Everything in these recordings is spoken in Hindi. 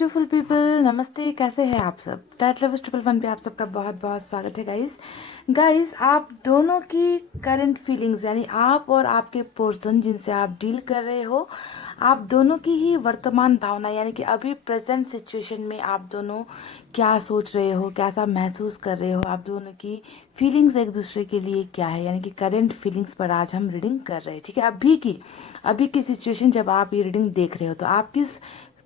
ब्यूटीफुल पीपल, नमस्ते। कैसे हैं आप सब? टैट लवर्स 111 पे आप सबका बहुत बहुत स्वागत है गाइस। आप दोनों की करंट फीलिंग्स, यानी आप और आपके पर्सन जिनसे आप डील कर रहे हो, आप दोनों की ही वर्तमान भावना, यानी कि अभी प्रेजेंट सिचुएशन में आप दोनों क्या सोच रहे हो, कैसा महसूस कर रहे हो, आप दोनों की फीलिंग्स एक दूसरे के लिए क्या है, यानी कि करंट फीलिंग्स पर आज हम रीडिंग कर रहे हैं। ठीक है, अभी की सिचुएशन जब आप ये रीडिंग देख रहे हो तो आप किस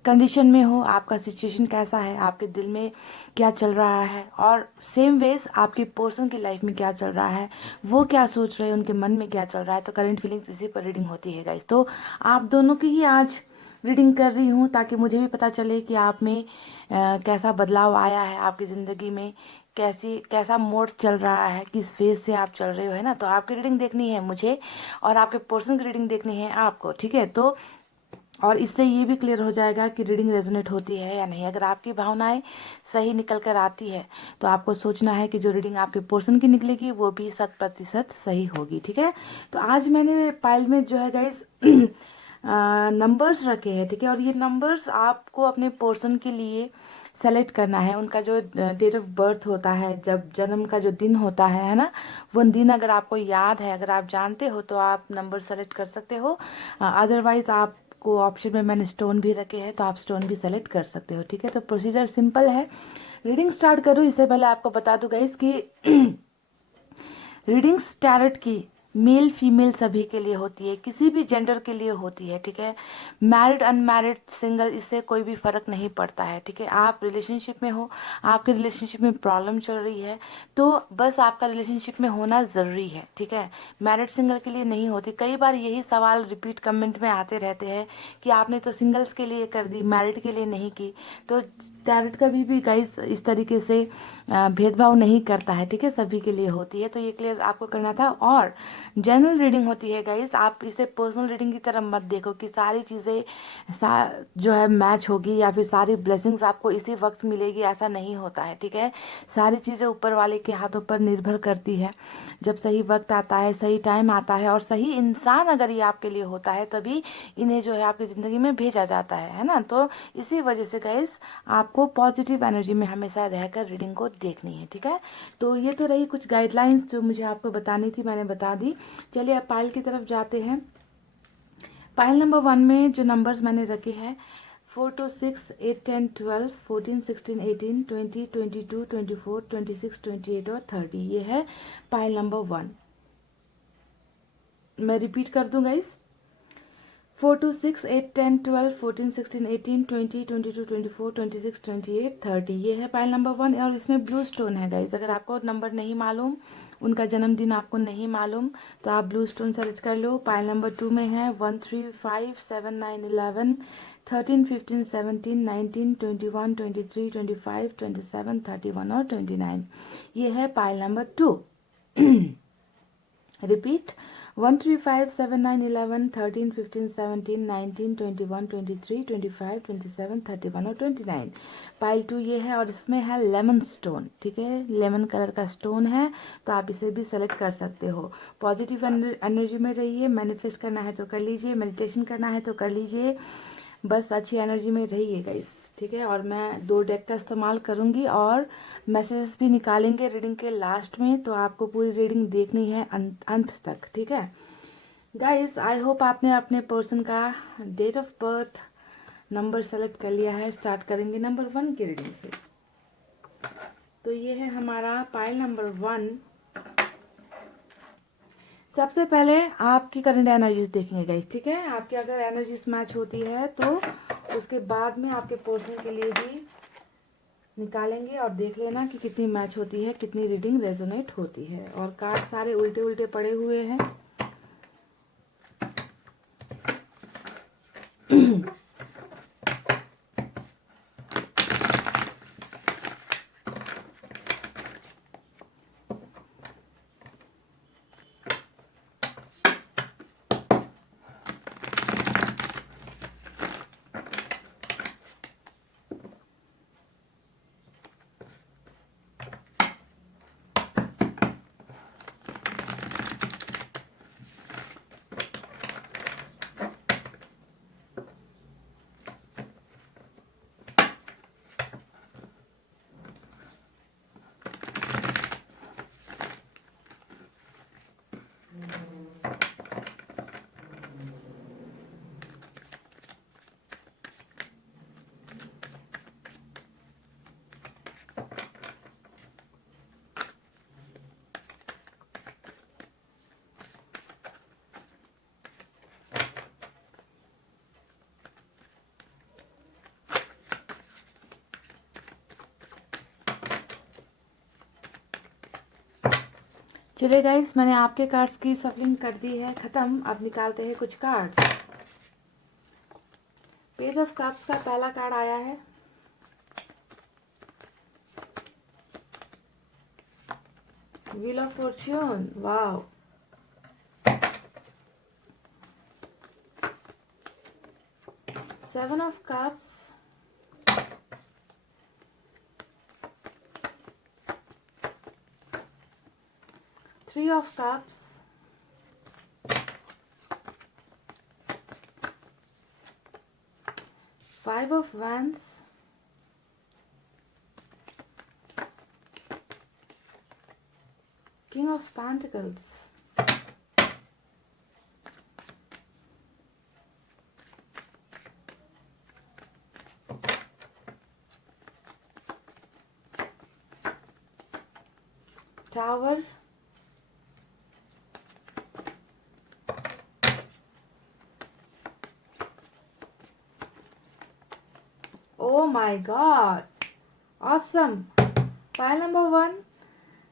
कंडीशन में हो, आपका सिचुएशन कैसा है, आपके दिल में क्या चल रहा है, और सेम वेज आपके पर्सन की लाइफ में क्या चल रहा है, वो क्या सोच रहे हैं, उनके मन में क्या चल रहा है। तो करंट फीलिंग्स इसी पर रीडिंग होती है गाइस। तो आप दोनों की ही आज रीडिंग कर रही हूँ ताकि मुझे भी पता चले कि आप में कैसा बदलाव आया है, आपकी ज़िंदगी में कैसा मोड चल रहा है, किस फेज से आप चल रहे हो, है ना। तो आपकी रीडिंग देखनी है मुझे और आपके पर्सन की रीडिंग देखनी है आपको, ठीक है। तो और इससे ये भी क्लियर हो जाएगा कि रीडिंग रेजोनेट होती है या नहीं। अगर आपकी भावनाएं सही निकल कर आती है तो आपको सोचना है कि जो रीडिंग आपके पर्सन की निकलेगी वो भी 100% सही होगी, ठीक है। तो आज मैंने पाइल में जो है गाइस नंबर्स रखे हैं, ठीक है। और ये नंबर्स आपको अपने पर्सन के लिए सेलेक्ट करना है। उनका जो डेट ऑफ बर्थ होता है, जब जन्म का जो दिन होता है ना, वो दिन अगर आपको याद है, अगर आप जानते हो तो आप नंबर सेलेक्ट कर सकते हो। अदरवाइज आप को ऑप्शन में मैंने स्टोन भी रखे हैं तो आप स्टोन भी सेलेक्ट कर सकते हो, ठीक है। तो प्रोसीजर सिंपल है। रीडिंग स्टार्ट करूँ इससे पहले आपको बता दूं गाइस कि रीडिंग्स टैरोट की मेल फीमेल सभी के लिए होती है, किसी भी जेंडर के लिए होती है, ठीक है। मैरिड अनमैरिड सिंगल, इससे कोई भी फर्क नहीं पड़ता है, ठीक है। आप रिलेशनशिप में हो, आपके रिलेशनशिप में प्रॉब्लम चल रही है तो बस आपका रिलेशनशिप में होना ज़रूरी है, ठीक है। मैरिड सिंगल के लिए नहीं होती। कई बार यही सवाल रिपीट कमेंट में आते रहते हैं कि आपने तो सिंगल्स के लिए कर दी, मैरिड के लिए नहीं की। तो टैरोट कभी भी गाइस इस तरीके से भेदभाव नहीं करता है, ठीक है, सभी के लिए होती है। तो ये क्लियर आपको करना था। और जनरल रीडिंग होती है गाइस, आप इसे पर्सनल रीडिंग की तरह मत देखो कि सारी चीज़ें जो है मैच होगी या फिर सारी ब्लेसिंग्स आपको इसी वक्त मिलेगी, ऐसा नहीं होता है, ठीक है। सारी चीज़ें ऊपर वाले के हाथों पर निर्भर करती है। जब सही वक्त आता है, सही टाइम आता है और सही इंसान अगर ये आपके लिए होता है तभी इन्हें जो है आपकी ज़िंदगी में भेजा जाता है ना। तो इसी वजह से गाइस आपको पॉजिटिव एनर्जी में हमेशा रहकर रीडिंग को देखनी है, ठीक है। तो ये तो रही कुछ गाइडलाइंस जो मुझे आपको बतानी थी, मैंने बता दी। चलिए अब पाइल की तरफ जाते हैं। पाइल नंबर 1 में जो नंबर्स मैंने रखे हैं 4 to 6, 8, 10, 12, 14, 16, 18, 20, 22, 24, 26, 28 और 30, ये है पाइल नंबर 1। मैं रिपीट कर दूं गाइस। 4 to 6, 8, 10, 12, 14, 16, 18, 20, 22, 24, 26, 28, 30, ये है पाइल नंबर 1। और इसमें ब्लू स्टोन है गाइज। अगर आपको नंबर नहीं मालूम, उनका जन्मदिन आपको नहीं मालूम, तो आप ब्लू स्टोन सर्च कर लो। पाइल नंबर 2 में है 1, 3, 5, 7, 9, 11, 13, 15, 17, 19, 21, 23, 25, 27, 31 और 29, ये है पाइल नंबर 2। रिपीट 1, 3, 5, 7, 9, 11, 13, 15, 17, 19, 21, 23, 25, 27, 31 और 29, पाइल 2 ये है। और इसमें है लेमन स्टोन, ठीक है, लेमन कलर का स्टोन है, तो आप इसे भी सेलेक्ट कर सकते हो। पॉजिटिव एनर्जी में रहिए, मैनिफेस्ट करना है तो कर लीजिए, मेडिटेशन करना है तो कर लीजिए, बस अच्छी एनर्जी में रहिए गाइस, ठीक है। और मैं 2 डेक का इस्तेमाल करूंगी और मैसेजेस भी निकालेंगे रीडिंग के लास्ट में, तो आपको पूरी रीडिंग देखनी है अंत तक, ठीक है गाइस। आई होप आपने अपने पर्सन का date of birth number select कर लिया है। स्टार्ट करेंगे नंबर 1 की रीडिंग से। तो ये है हमारा पाइल नंबर 1। सबसे पहले आपकी करंट एनर्जीज देखेंगे गाइस, ठीक है। आपकी अगर एनर्जीज मैच होती है तो उसके बाद में आपके पर्सन के लिए भी निकालेंगे और देख लेना कि कितनी मैच होती है, कितनी रीडिंग रेजोनेट होती है। और कार्ड सारे उल्टे उल्टे पड़े हुए हैं। चलिए गाइस, मैंने आपके कार्ड्स की सफलिंग कर दी है ख़त्म। अब निकालते हैं कुछ कार्ड्स। पेज ऑफ कप्स का पहला कार्ड आया है, wheel of Fortune. Wow, seven of cups, three of cups, five of wands, king of pentacles, tower, oh my god, awesome। File number 1,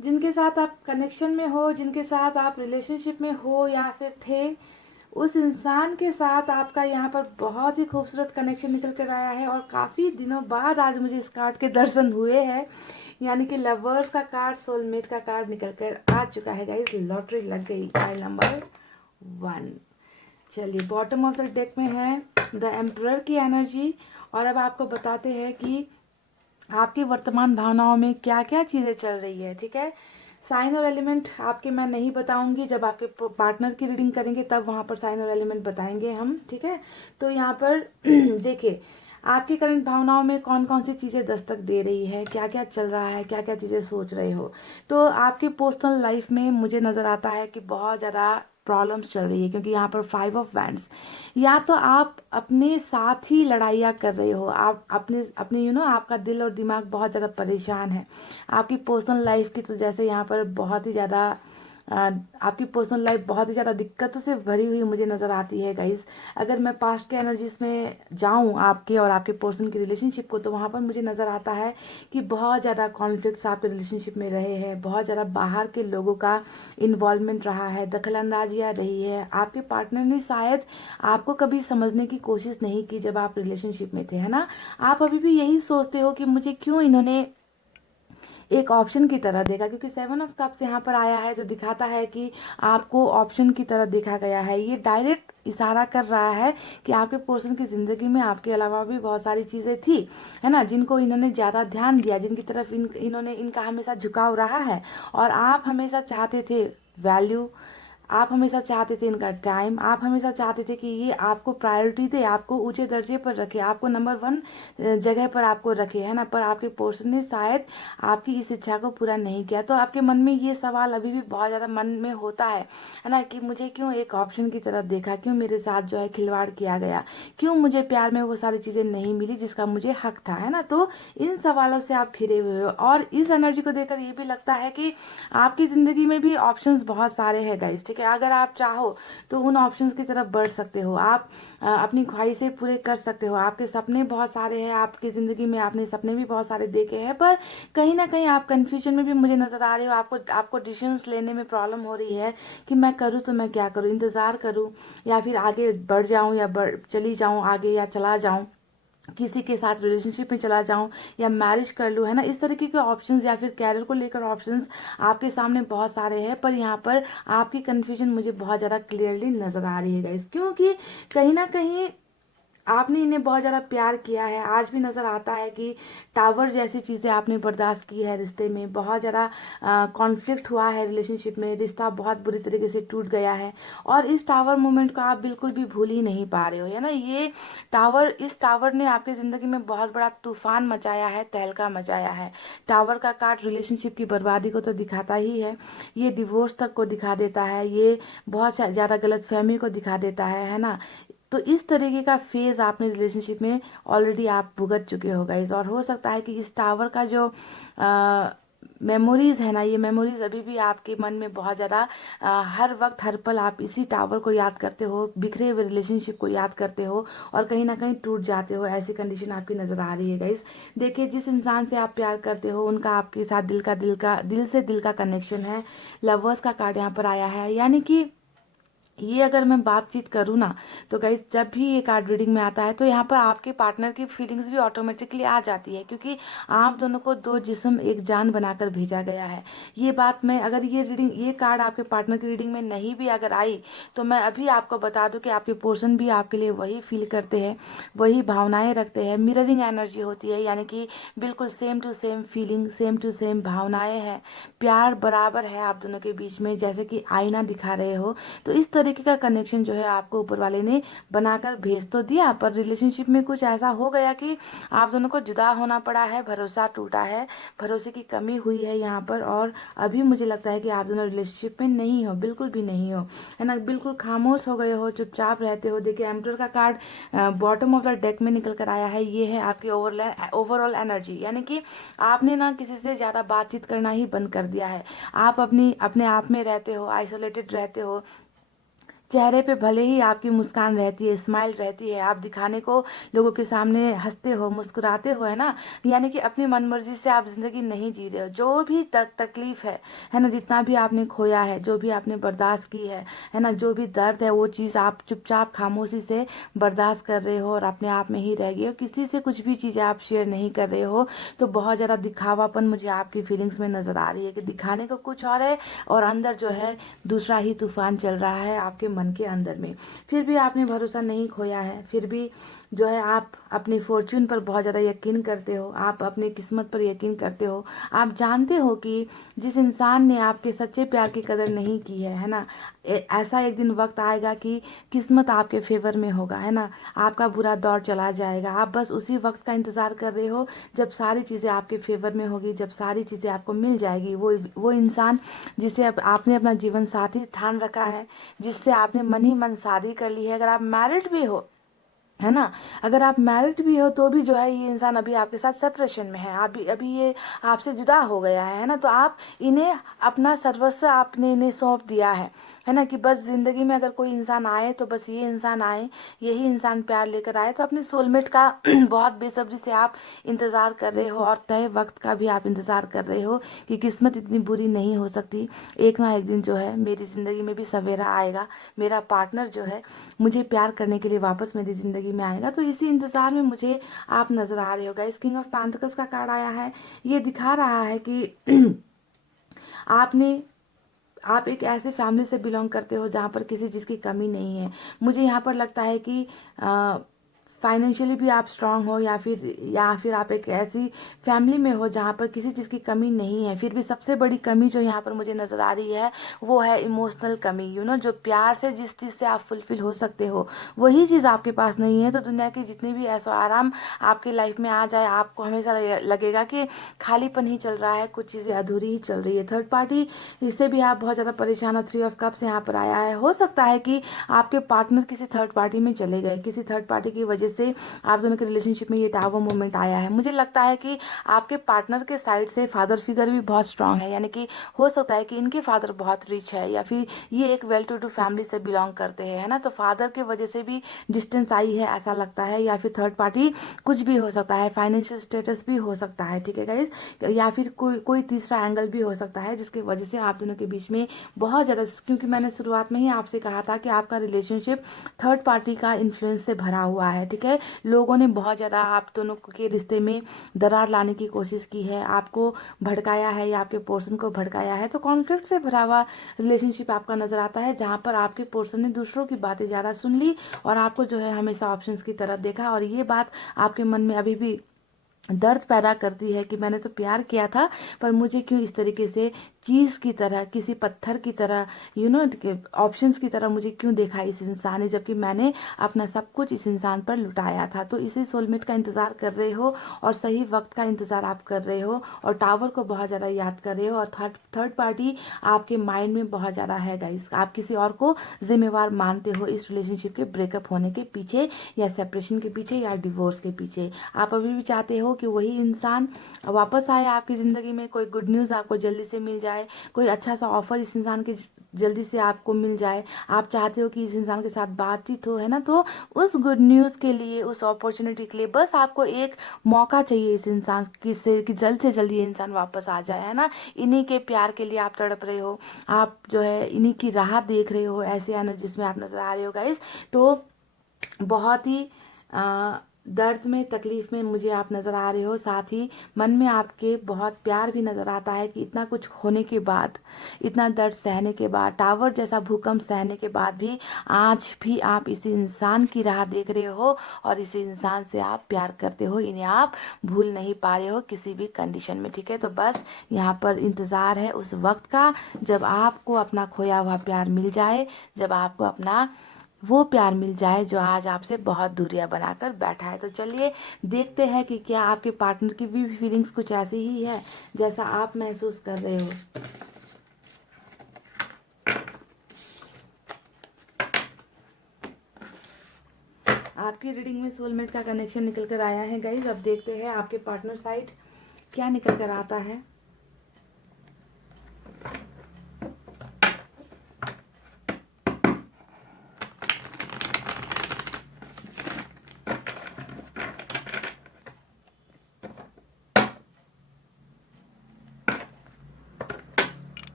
जिनके साथ आप कनेक्शन में हो, जिनके साथ आप रिलेशनशिप में हो या फिर थे, उस इंसान के साथ आपका यहाँ पर बहुत ही खूबसूरत कनेक्शन निकल कर आया है। और काफ़ी दिनों बाद आज मुझे इस कार्ड के दर्शन हुए हैं, यानी कि लवर्स का कार्ड, सोलमेट का कार्ड निकल कर आ चुका है गाइस। लॉटरी लग गई। File number 1। चलिए, बॉटम ऑफ द डेक में है द एम्परर की एनर्जी। और अब आपको बताते हैं कि आपकी वर्तमान भावनाओं में क्या क्या चीज़ें चल रही है। ठीक है, साइन और एलिमेंट आपके मैं नहीं बताऊंगी, जब आपके पार्टनर की रीडिंग करेंगे तब वहाँ पर साइन और एलिमेंट बताएंगे हम। ठीक है, तो यहाँ पर देखिए आपकी करंट भावनाओं में कौन कौन सी चीज़ें दस्तक दे रही है, क्या क्या चल रहा है, क्या क्या चीज़ें सोच रहे हो। तो आपकी पर्सनल लाइफ में मुझे नज़र आता है कि बहुत ज़्यादा प्रॉब्लम्स चल रही है, क्योंकि यहाँ पर फाइव ऑफ वैंड्स, या तो आप अपने साथ ही लड़ाइयाँ कर रहे हो, आप अपने अपने आपका दिल और दिमाग बहुत ज़्यादा परेशान है। आपकी पर्सनल लाइफ की तो जैसे यहाँ पर बहुत ही ज़्यादा आपकी पर्सनल लाइफ बहुत ही ज़्यादा दिक्कतों से भरी हुई मुझे नज़र आती है गाइज। अगर मैं पास्ट के एनर्जीज में जाऊँ आपके और आपके पर्सन की रिलेशनशिप को, तो वहाँ पर मुझे नज़र आता है कि बहुत ज़्यादा कॉन्फ्लिक्ट्स आपके रिलेशनशिप में रहे हैं, बहुत ज़्यादा बाहर के लोगों का इन्वॉल्वमेंट रहा है, दखलंदाजियाँ रही है। आपके पार्टनर ने शायद आपको कभी समझने की कोशिश नहीं की जब आप रिलेशनशिप में थे, है ना। आप अभी भी यही सोचते हो कि मुझे क्यों इन्होंने एक ऑप्शन की तरह देखा, क्योंकि सेवन ऑफ कप्स यहाँ पर आया है जो दिखाता है कि आपको ऑप्शन की तरह देखा गया है। ये डायरेक्ट इशारा कर रहा है कि आपके पर्सन की ज़िंदगी में आपके अलावा भी बहुत सारी चीज़ें थी, है ना, जिनको इन्होंने ज़्यादा ध्यान दिया, जिनकी तरफ इन्होंने इनका हमेशा झुकाव रहा है। और आप हमेशा चाहते थे वैल्यू, आप हमेशा चाहते थे इनका टाइम, आप हमेशा चाहते थे कि ये आपको प्रायोरिटी दे, आपको ऊंचे दर्जे पर रखे, आपको नंबर 1 जगह पर आपको रखे, है ना। पर आपके पर्सन ने शायद आपकी इस इच्छा को पूरा नहीं किया। तो आपके मन में ये सवाल अभी भी बहुत ज़्यादा मन में होता है ना, कि मुझे क्यों एक ऑप्शन की तरफ देखा, क्यों मेरे साथ जो है खिलवाड़ किया गया, क्यों मुझे प्यार में वो सारी चीज़ें नहीं मिली जिसका मुझे हक था, है ना। तो इन सवालों से आप घिरे हुए हो। और इस एनर्जी को देखकर ये भी लगता है कि आपकी ज़िंदगी में भी ऑप्शंस बहुत सारे हैं गाइस। ठीक है, अगर आप चाहो तो उन ऑप्शंस की तरफ बढ़ सकते हो, आप अपनी ख्वाहिशें पूरे कर सकते हो। आपके सपने बहुत सारे हैं, आपकी ज़िंदगी में आपने सपने भी बहुत सारे देखे हैं, पर कहीं ना कहीं आप कंफ्यूजन में भी मुझे नज़र आ रहे हो। आपको डिसीजंस लेने में प्रॉब्लम हो रही है कि मैं करूँ तो मैं क्या करूँ, इंतज़ार करूँ या फिर आगे बढ़ जाऊँ या चली जाऊँ आगे, या चला जाऊँ किसी के साथ रिलेशनशिप में चला जाऊं, या मैरिज कर लूं, है ना। इस तरीके के ऑप्शंस या फिर कैरियर को लेकर ऑप्शंस आपके सामने बहुत सारे हैं, पर यहाँ पर आपकी कन्फ्यूजन मुझे बहुत ज़्यादा क्लियरली नज़र आ रही है गाइस, क्योंकि कहीं ना कहीं आपने इन्हें बहुत ज़्यादा प्यार किया है। आज भी नज़र आता है कि टावर जैसी चीज़ें आपने बर्दाश्त की है, रिश्ते में बहुत ज़्यादा कॉन्फ्लिक्ट हुआ है, रिलेशनशिप में रिश्ता बहुत बुरी तरीके से टूट गया है। और इस टावर मोमेंट को आप बिल्कुल भी भूल ही नहीं पा रहे हो, है ना। इस टावर ने आपकी ज़िंदगी में बहुत बड़ा तूफान मचाया है, तहलका मचाया है। टावर का कार्ड रिलेशनशिप की बर्बादी को तो दिखाता ही है, ये डिवोर्स तक को दिखा देता है, ये बहुत ज़्यादा गलतफहमी को दिखा देता है ना। तो इस तरीके का फेज आपने रिलेशनशिप में ऑलरेडी आप भुगत चुके हो गाइस। और हो सकता है कि इस टावर का जो मेमोरीज़ है ना, ये मेमोरीज़ अभी भी आपके मन में बहुत ज़्यादा हर वक्त हर पल आप इसी टावर को याद करते हो, बिखरे हुए रिलेशनशिप को याद करते हो और कहीं ना कहीं टूट जाते हो। ऐसी कंडीशन आपकी नज़र आ रही है गाइस। देखिए, जिस इंसान से आप प्यार करते हो उनका आपके साथ दिल से दिल का कनेक्शन है। लवर्स का कार्ड यहाँ पर आया है, यानी कि ये अगर मैं बातचीत करूँ ना, तो गाइस जब भी ये कार्ड रीडिंग में आता है तो यहाँ पर आपके पार्टनर की फीलिंग्स भी ऑटोमेटिकली आ जाती है, क्योंकि आप दोनों को दो जिस्म एक जान बनाकर भेजा गया है। ये बात मैं, अगर ये कार्ड आपके पार्टनर की रीडिंग में नहीं भी अगर आई, तो मैं अभी आपको बता दूं कि आपके पर्सन भी आपके लिए वही फील करते हैं, वही भावनाएं रखते हैं। मिररिंग एनर्जी होती है, यानी कि बिल्कुल same to same feeling, same to same भावनाएं हैं। प्यार बराबर है आप दोनों के बीच में, जैसे कि आईना दिखा रहे हो। तो इस तरीके का कनेक्शन जो है आपको ऊपर वाले ने बनाकर भेज तो दिया, पर रिलेशनशिप में कुछ ऐसा हो गया कि आप दोनों को जुदा होना पड़ा है, भरोसा टूटा है, भरोसे की कमी हुई है यहाँ पर। और अभी मुझे लगता है कि आप दोनों रिलेशनशिप में नहीं हो, बिल्कुल भी नहीं हो, है ना, बिल्कुल खामोश हो गए हो, चुपचाप रहते हो। देखिए, एम्परर का card bottom of the deck में निकल कर आया है। ये है आपकी ओवरऑल एनर्जी, यानी कि आपने ना किसी से ज़्यादा बातचीत करना ही बंद कर दिया है। आप अपने आप में रहते हो, आइसोलेटेड रहते हो। चेहरे पे भले ही आपकी मुस्कान रहती है, स्माइल रहती है, आप दिखाने को लोगों के सामने हंसते हो, मुस्कुराते हो, है ना, यानी कि अपनी मनमर्जी से आप जिंदगी नहीं जी रहे हो। जो भी तकलीफ है ना, जितना भी आपने खोया है, जो भी आपने बर्दाश्त की है ना, जो भी दर्द है, वो चीज़ आप चुपचाप खामोशी से बर्दाश्त कर रहे हो और अपने आप में ही रह गए हो। किसी से कुछ भी चीज़ें आप शेयर नहीं कर रहे हो। तो बहुत ज़्यादा दिखावापन मुझे आपकी फीलिंग्स में नज़र आ रही है कि दिखाने को कुछ और है और अंदर जो है दूसरा ही तूफान चल रहा है आपके मन के अंदर में। फिर भी आपने भरोसा नहीं खोया है, फिर भी जो है आप अपनी फॉर्च्यून पर बहुत ज़्यादा यकीन करते हो, आप अपनी किस्मत पर यकीन करते हो। आप जानते हो कि जिस इंसान ने आपके सच्चे प्यार की कदर नहीं की है ना, ऐसा एक दिन वक्त आएगा कि किस्मत आपके फेवर में होगा, है ना, आपका बुरा दौर चला जाएगा। आप बस उसी वक्त का इंतज़ार कर रहे हो जब सारी चीज़ें आपके फेवर में होगी, जब सारी चीज़ें आपको मिल जाएगी। वो इंसान जिसे आपने अपना जीवन साथी ठान रखा है, जिससे आपने मन ही मन शादी कर ली है। अगर आप मैरिड भी हो, है ना, अगर आप मैरिड भी हो तो भी जो है ये इंसान अभी आपके साथ सेपरेशन में है, अभी ये आपसे जुदा हो गया है ना, तो आप इन्हें अपना सर्वस्व आपने इन्हें सौंप दिया है ना, कि बस जिंदगी में अगर कोई इंसान आए तो बस ये इंसान आए, यही इंसान प्यार लेकर आए। तो अपने सोलमेट का बहुत बेसब्री से आप इंतज़ार कर रहे हो और तय वक्त का भी आप इंतज़ार कर रहे हो कि किस्मत इतनी बुरी नहीं हो सकती, एक ना एक दिन जो है मेरी ज़िंदगी में भी सवेरा आएगा, मेरा पार्टनर जो है मुझे प्यार करने के लिए वापस मेरी ज़िंदगी में आएगा। तो इसी इंतज़ार में मुझे आप नज़र आ रहे हो गाइस। किंग ऑफ पेंटिकल्स का कार्ड आया है। ये दिखा रहा है कि आपने आप एक ऐसे फैमिली से बिलोंग करते हो जहाँ पर किसी चीज़ की कमी नहीं है। मुझे यहाँ पर लगता है कि फाइनेंशियली भी आप स्ट्रांग हो, या फिर आप एक ऐसी फैमिली में हो जहाँ पर किसी चीज़ की कमी नहीं है। फिर भी सबसे बड़ी कमी जो यहाँ पर मुझे नज़र आ रही है वो है इमोशनल कमी। जो प्यार से जिस चीज़ से आप फुलफिल हो सकते हो वही चीज़ आपके पास नहीं है। तो दुनिया की जितनी भी ऐशो आराम आपकी लाइफ में आ जाए, आपको हमेशा लगेगा कि खालीपन ही चल रहा है, कुछ चीज़ें अधूरी ही चल रही है। थर्ड पार्टी, इससे भी आप बहुत ज़्यादा परेशान हो। 3 ऑफ कप्स यहाँ पर आया है। हो सकता है कि आपके पार्टनर किसी थर्ड पार्टी में चले गए, किसी थर्ड पार्टी की वजह से आप दोनों के रिलेशनशिप में ये टावर मोमेंट आया है। मुझे लगता है कि आपके पार्टनर के साइड से फादर फिगर भी बहुत स्ट्रांग है, यानी कि हो सकता है कि इनके फादर बहुत रिच है या फिर ये एक वेल टू डू फैमिली से बिलोंग करते हैं, है ना, तो फादर के वजह से भी डिस्टेंस आई है ऐसा लगता है। या फिर थर्ड पार्टी कुछ भी हो सकता है, फाइनेंशियल स्टेटस भी हो सकता है, ठीक है गाइस, या फिर कोई तीसरा एंगल भी हो सकता है जिसकी वजह से आप दोनों के बीच में बहुत ज़्यादा, क्योंकि मैंने शुरुआत में ही आपसे कहा था कि आपका रिलेशनशिप थर्ड पार्टी का इन्फ्लुएंस से भरा हुआ है, ठीक है। लोगों ने बहुत ज़्यादा आप दोनों के रिश्ते में दरार लाने की कोशिश की है, आपको भड़काया है या आपके पर्सन को भड़काया है। तो कॉन्फ्लिक्ट से भरा हुआ रिलेशनशिप आपका नजर आता है, जहाँ पर आपके पर्सन ने दूसरों की बातें ज़्यादा सुन ली और आपको जो है हमेशा ऑप्शंस की तरफ देखा। और ये बात आपके मन में अभी भी दर्द पैदा करती है कि मैंने तो प्यार किया था, पर मुझे क्यों इस तरीके से चीज़ की तरह, किसी पत्थर की तरह, यू नो ऑप्शंस की तरह मुझे क्यों देखा इस इंसान ने, जबकि मैंने अपना सब कुछ इस इंसान पर लुटाया था। तो इसी सोलमेट का इंतज़ार कर रहे हो और सही वक्त का इंतज़ार आप कर रहे हो और टावर को बहुत ज़्यादा याद कर रहे हो और थर्ड पार्टी आपके माइंड में बहुत ज़्यादा है गाइस। आप किसी और को जिम्मेवार मानते हो इस रिलेशनशिप के ब्रेकअप होने के पीछे या सेपरेशन के पीछे या डिवोर्स के पीछे। आप अभी भी चाहते हो कि वही इंसान वापस आए आपकी ज़िंदगी में, कोई गुड न्यूज़ आपको जल्दी से मिल जाए, कोई अच्छा सा ऑफर इस इंसान के जल्दी से आपको मिल जाए। आप चाहते हो कि इस इंसान के साथ बातचीत हो, है ना। तो उस गुड न्यूज़ के लिए, उस अपॉर्चुनिटी के लिए बस आपको एक मौका चाहिए इस इंसान की से कि जल्द से जल्द ये इंसान वापस आ जाए, है ना। इन्हीं के प्यार के लिए आप तड़प रहे हो, आप जो है इन्हीं की राह देख रहे हो, ऐसे एनर्जीज में आप नजर आ रहे हो गाइस। तो बहुत ही दर्द में, तकलीफ में मुझे आप नज़र आ रहे हो। साथ ही मन में आपके बहुत प्यार भी नज़र आता है कि इतना कुछ होने के बाद, इतना दर्द सहने के बाद, टावर जैसा भूकंप सहने के बाद भी आज भी आप इसी इंसान की राह देख रहे हो और इसी इंसान से आप प्यार करते हो। इन्हें आप भूल नहीं पा रहे हो किसी भी कंडीशन में, ठीक है। तो बस यहाँ पर इंतज़ार है उस वक्त का जब आपको अपना खोया हुआ प्यार मिल जाए, जब आपको अपना वो प्यार मिल जाए जो आज आपसे बहुत दूरियां बनाकर बैठा है। तो चलिए देखते हैं कि क्या आपके पार्टनर की भी फीलिंग्स कुछ ऐसी ही है जैसा आप महसूस कर रहे हो। आपकी रीडिंग में सोलमेट का कनेक्शन निकल कर आया है गाइज। अब देखते हैं आपके पार्टनर साइड क्या निकल कर आता है।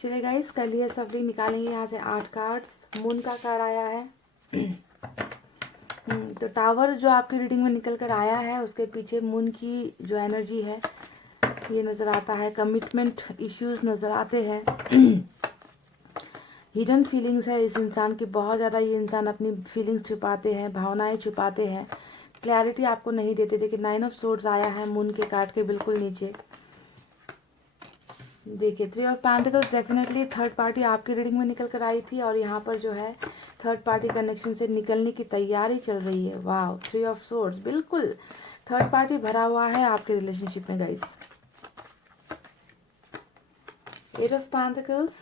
चलिए गाइस कर लिए सफरी, निकालेंगे यहाँ से 8 कार्ड्स। मून का कार्ड आया है। तो टावर जो आपकी रीडिंग में निकल कर आया है उसके पीछे मून की जो एनर्जी है ये नज़र आता है। कमिटमेंट इश्यूज नज़र आते हैं। हिडन फीलिंग्स है इस इंसान की बहुत ज़्यादा। ये इंसान अपनी फीलिंग्स छुपाते हैं, भावनाएं छुपाते हैं, क्लैरिटी आपको नहीं देते। देखिए 9 ऑफ सोर्ड्स आया है मून के कार्ड के बिल्कुल नीचे। देखिए 3 of pentacles definitely third party आपकी रीडिंग में निकल कर आई थी और यहाँ पर जो है थर्ड पार्टी कनेक्शन से निकलने की तैयारी चल रही है। वाह 3 ऑफ सोर्ड्स, बिल्कुल थर्ड पार्टी भरा हुआ है आपके रिलेशनशिप में guys. 8 of pentacles,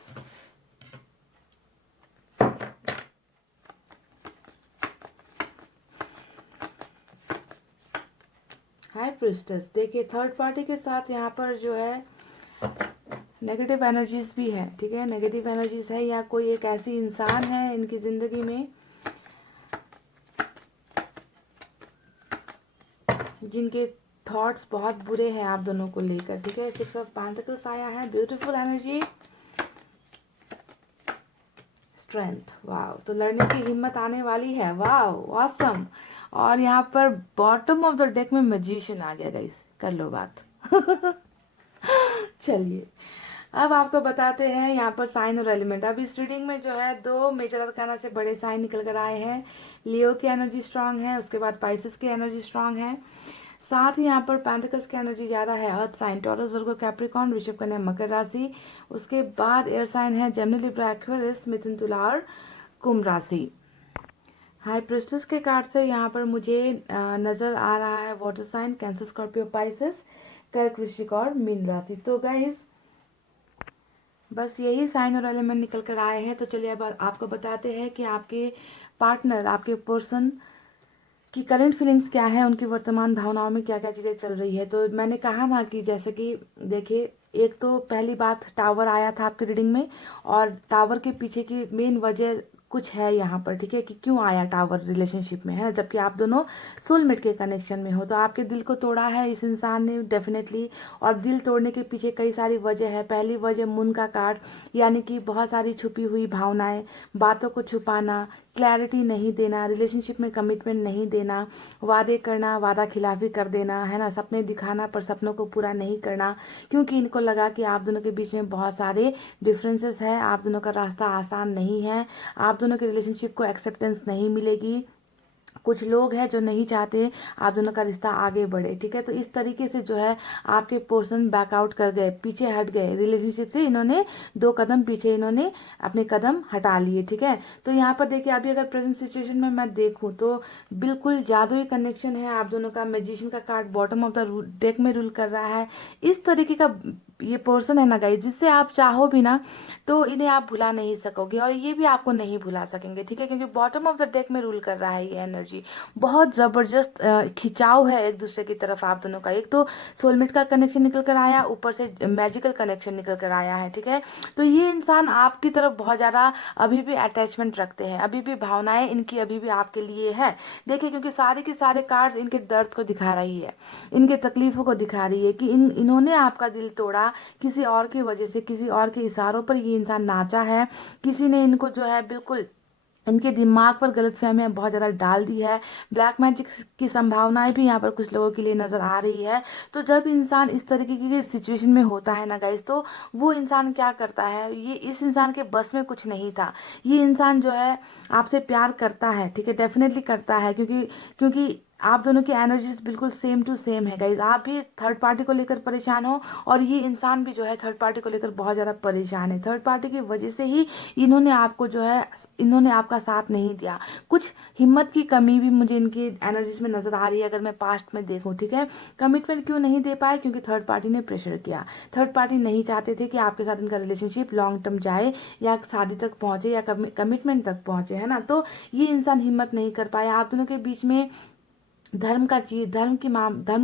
high priestess. देखिए थर्ड पार्टी के साथ यहाँ पर जो है नेगेटिव एनर्जीज भी है, ठीक है। नेगेटिव एनर्जीज है या कोई एक ऐसी इंसान है इनकी जिंदगी में जिनके थॉट्स बहुत बुरे हैं आप दोनों को लेकर, ठीक है। 6 ऑफ पेंटिकल्स आया है, ब्यूटीफुल एनर्जी, स्ट्रेंथ। वाह, तो लड़ने की हिम्मत आने वाली है। वाह ऑसम। और यहाँ पर बॉटम ऑफ द डेक में मैजिशियन आ गया गाइस, कर लो बात। चलिए अब आपको बताते हैं यहाँ पर साइन और एलिमेंट। अब इस रीडिंग में जो है 2 मेजर अरकाना से बड़े साइन निकल कर आए हैं। लियो की एनर्जी स्ट्रांग है, उसके बाद पाइसेस की एनर्जी स्ट्रांग है, साथ ही यहाँ पर पेंटिकल्स की एनर्जी ज़्यादा है। अर्थ साइन टॉरस, वर्गो, कैप्रिकॉन, वृषभ, कन्या, मकर राशि। उसके बाद एयर साइन है जेमिनी, लिब्रा, एक्वेरियस, मिथुन, तुला और कुंभ राशि। हाई प्रिस्टेस के कार्ड से यहाँ पर मुझे नज़र आ रहा है water sign, cancer, Scorpio, Pisces, कर्क, वृश्चिक और मीन राशि। तो गाइस बस यही साइन और एलिमेंट निकल कर आए हैं। तो चलिए अब आपको बताते हैं कि आपके पार्टनर, आपके पर्सन कि करंट फीलिंग्स क्या है, उनकी वर्तमान भावनाओं में क्या क्या चीज़ें चल रही है। तो मैंने कहा ना कि जैसे कि देखिए, एक तो पहली बात टावर आया था आपकी रीडिंग में, और टावर के पीछे की मेन वजह कुछ है यहाँ पर, ठीक है, कि क्यों आया टावर रिलेशनशिप में, है ना, जबकि आप दोनों सोलमेट के कनेक्शन में हो। तो आपके दिल को तोड़ा है इस इंसान ने डेफिनेटली, और दिल तोड़ने के पीछे कई सारी वजह है। पहली वजह मून का कार्ड, यानी कि बहुत सारी छुपी हुई भावनाएं, बातों को छुपाना, क्लैरिटी नहीं देना, रिलेशनशिप में कमिटमेंट नहीं देना, वादे करना, वादा खिलाफी कर देना, है ना, सपने दिखाना पर सपनों को पूरा नहीं करना, क्योंकि इनको लगा कि आप दोनों के बीच में बहुत सारे डिफरेंसेस हैं, आप दोनों का रास्ता आसान नहीं है, आप दोनों के रिलेशनशिप को एक्सेप्टेंस नहीं मिलेगी। कुछ लोग हैं जो नहीं चाहते आप दोनों का रिश्ता आगे बढ़े, ठीक है। तो इस तरीके से जो है आपके पर्सन बैकआउट कर गए, पीछे हट गए रिलेशनशिप से, इन्होंने 2 कदम पीछे इन्होंने अपने कदम हटा लिए, ठीक है। तो यहाँ पर देखिए, अभी अगर प्रेजेंट सिचुएशन में मैं देखूँ तो बिल्कुल जादुई कनेक्शन है आप दोनों का। मैजिशियन का card bottom of the deck में रूल कर रहा है। इस तरीके का ये पर्सन है ना गाइस, जिससे आप चाहो भी ना तो इन्हें आप भुला नहीं सकोगे, और ये भी आपको नहीं भुला सकेंगे, ठीक है, क्योंकि बॉटम ऑफ द डेक में रूल कर रहा है ये एनर्जी। बहुत जबरदस्त खिंचाव है एक दूसरे की तरफ आप दोनों का। एक तो सोलमेट का कनेक्शन निकल कर आया, ऊपर से मैजिकल कनेक्शन निकल कर आया है, ठीक है। तो ये इंसान आपकी तरफ बहुत ज्यादा अभी भी अटैचमेंट रखते हैं, अभी भी भावनाएं इनकी अभी भी आपके लिए है। देखिए, क्योंकि सारे के सारे कार्ड्स इनके दर्द को दिखा रही है, इनके तकलीफों को दिखा रही है, कि इन्होंने आपका दिल तोड़ा किसी और की वजह से, किसी और के इशारों पर ये इंसान नाचा है, किसी ने इनको जो है बिल्कुल इनके दिमाग पर गलतफहमियां बहुत ज़्यादा डाल दी है। ब्लैक मैजिक की संभावनाएं भी यहाँ पर कुछ लोगों के लिए नज़र आ रही है। तो जब इंसान इस तरीके की सिचुएशन में होता है ना गाइस, तो वो इंसान क्या करता है, ये इस इंसान के बस में कुछ नहीं था। ये इंसान जो है आपसे प्यार करता है, ठीक है, डेफिनेटली करता है, क्योंकि क्योंकि आप दोनों की एनर्जीज बिल्कुल सेम टू सेम है गाइज। आप भी थर्ड पार्टी को लेकर परेशान हो, और ये इंसान भी जो है थर्ड पार्टी को लेकर बहुत ज़्यादा परेशान है। थर्ड पार्टी की वजह से ही इन्होंने आपको जो है, इन्होंने आपका साथ नहीं दिया। कुछ हिम्मत की कमी भी मुझे इनकी एनर्जीज में नजर आ रही है, अगर मैं पास्ट में देखूं, ठीक है। कमिटमेंट क्यों नहीं दे पाए, क्योंकि थर्ड पार्टी ने प्रेशर किया। थर्ड पार्टी नहीं चाहते थे कि आपके साथ इनका रिलेशनशिप लॉन्ग टर्म जाए, या शादी तक पहुंचे, या कमिटमेंट तक पहुंचे, है ना। तो ये इंसान हिम्मत नहीं कर पाया। आप दोनों के बीच में धर्म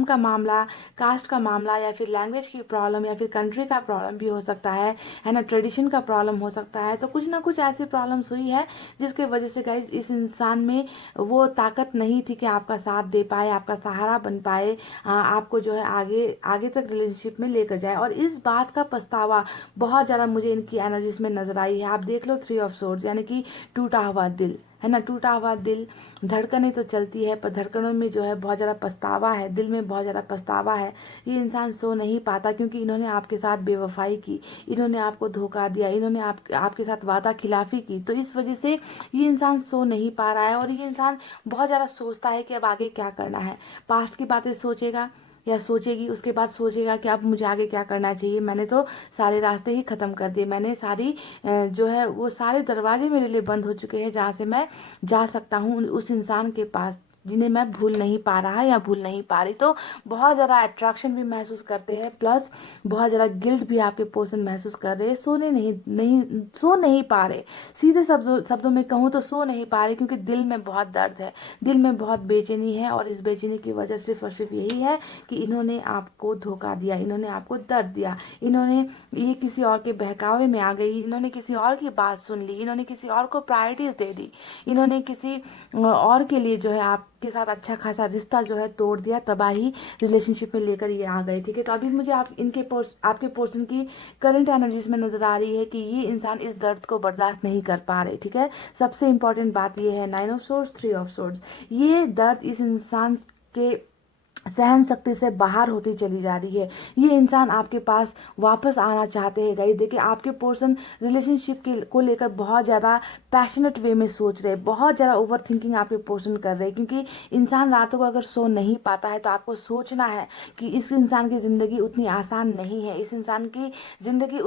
का मामला, कास्ट का मामला, या फिर लैंग्वेज की प्रॉब्लम, या फिर कंट्री का प्रॉब्लम भी हो सकता है ना, ट्रेडिशन का प्रॉब्लम हो सकता है। तो कुछ ना कुछ ऐसी प्रॉब्लम्स हुई है जिसके वजह से गाइज इस इंसान में वो ताकत नहीं थी कि आपका साथ दे पाए, आपका सहारा बन पाए, आपको जो है आगे आगे तक रिलेशनशिप में लेकर जाए। और इस बात का पछतावा बहुत ज़्यादा मुझे इनकी एनर्जीज में नजर आई है। आप देख लो 3 ऑफ सोर्ड्स, यानी कि टूटा हुआ दिल, है ना, टूटा हुआ दिल। धड़कनें तो चलती है, पर धड़कनों में जो है बहुत ज़्यादा पछतावा है, दिल में बहुत ज़्यादा पछतावा है। ये इंसान सो नहीं पाता, क्योंकि इन्होंने आपके साथ बेवफाई की, इन्होंने आपको धोखा दिया, इन्होंने आपके साथ वादा खिलाफी की। तो इस वजह से ये इंसान सो नहीं पा रहा है, और ये इंसान बहुत ज़्यादा सोचता है कि अब आगे क्या करना है। पास्ट की बातें सोचेगा या सोचेगी, उसके बाद सोचेगा कि अब मुझे आगे क्या करना चाहिए। मैंने तो सारे रास्ते ही ख़त्म कर दिए, मैंने सारी जो है वो सारे दरवाजे मेरे लिए बंद हो चुके हैं जहाँ से मैं जा सकता हूँ उस इंसान के पास जिन्हें मैं भूल नहीं पा रहा या भूल नहीं पा रही। तो बहुत ज़्यादा अट्रैक्शन भी महसूस करते हैं, प्लस बहुत ज़्यादा गिल्ट भी आपके पर्सन महसूस कर रहे हैं। सो नहीं पा रहे। सीधे शब्दों में कहूँ तो सो नहीं पा रहे, क्योंकि दिल में बहुत दर्द है, दिल में बहुत बेचैनी है। और इस बेचैनी की वजह सिर्फ और सिर्फ यही है कि इन्होंने आपको धोखा दिया, इन्होंने आपको दर्द दिया, ये किसी और के बहकावे में आ गई, इन्होंने किसी और की बात सुन ली, इन्होंने किसी और को प्रायोरिटीज दे दी, इन्होंने किसी और के लिए जो है आपके साथ अच्छा खासा रिश्ता जो है तोड़ दिया, तबाही रिलेशनशिप में लेकर ये आ गए, ठीक है। तो अभी मुझे आपके पर्सन की करंट एनर्जीज में नजर आ रही है कि ये इंसान इस दर्द को बर्दाश्त नहीं कर पा रहे, ठीक है। सबसे इंपॉर्टेंट बात ये है 9 ऑफ सोर्ड्स 3 ऑफ सोर्ड्स, ये दर्द इस इंसान के सहन शक्ति से बाहर होती चली जा रही है। ये इंसान आपके पास वापस आना चाहते हैं गाइस। देखिए, आपके पर्सन रिलेशनशिप को लेकर बहुत ज़्यादा पैशनेट वे में सोच रहे हैं, बहुत ज़्यादा ओवर थिंकिंग आपके पर्सन कर रहे हैं, क्योंकि इंसान रातों को अगर सो नहीं पाता है तो आपको सोचना है कि इस इंसान की ज़िंदगी उतनी आसान नहीं है, इस इंसान की ज़िंदगी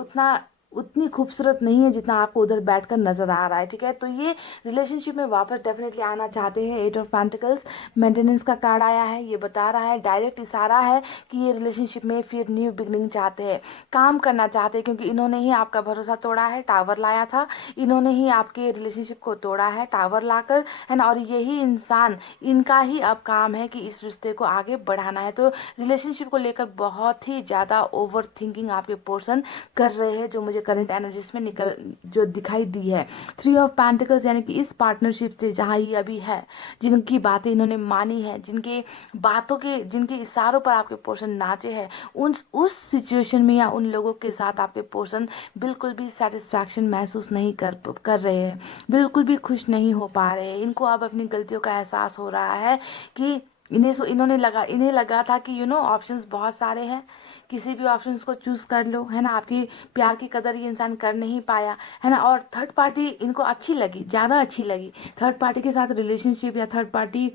उतनी खूबसूरत नहीं है जितना आपको उधर बैठकर नजर आ रहा है, ठीक है। तो ये रिलेशनशिप में वापस डेफिनेटली आना चाहते हैं। 8 ऑफ पेंटिकल्स मेंटेनेंस का कार्ड आया है, ये बता रहा है, डायरेक्ट इशारा है कि ये रिलेशनशिप में फिर न्यू बिगनिंग चाहते हैं, काम करना चाहते हैं, क्योंकि इन्होंने ही आपका भरोसा तोड़ा है, टावर लाया था, इन्होंने ही आपके रिलेशनशिप को तोड़ा है टावर लाकर, है ना। और यही इंसान, इनका ही अब काम है कि इस रिश्ते को आगे बढ़ाना है। तो रिलेशनशिप को लेकर बहुत ही ज़्यादा ओवर थिंकिंग आपके पर्सन कर रहे हैं, जो मुझे करंट एनर्जीज में निकल जो दिखाई दी है। 3 ऑफ पेंटिकल्स यानी कि इस पार्टनरशिप से जहाँ ये अभी है, जिनकी बातें इन्होंने मानी है, जिनके बातों के, जिनके इशारों पर आपके पर्सन नाचे हैं, उस सिचुएशन में या उन लोगों के साथ आपके पर्सन बिल्कुल भी सेटिस्फैक्शन महसूस नहीं कर रहे हैं, बिल्कुल भी खुश नहीं हो पा रहे हैं। इनको अब अपनी गलतियों का एहसास हो रहा है कि इन्हें लगा था कि ऑप्शंस बहुत सारे हैं, किसी भी ऑप्शंस को चूज कर लो, है ना। आपकी प्यार की कदर ये इंसान कर नहीं पाया, है ना। और थर्ड पार्टी इनको अच्छी लगी, ज़्यादा अच्छी लगी, थर्ड पार्टी के साथ रिलेशनशिप या थर्ड पार्टी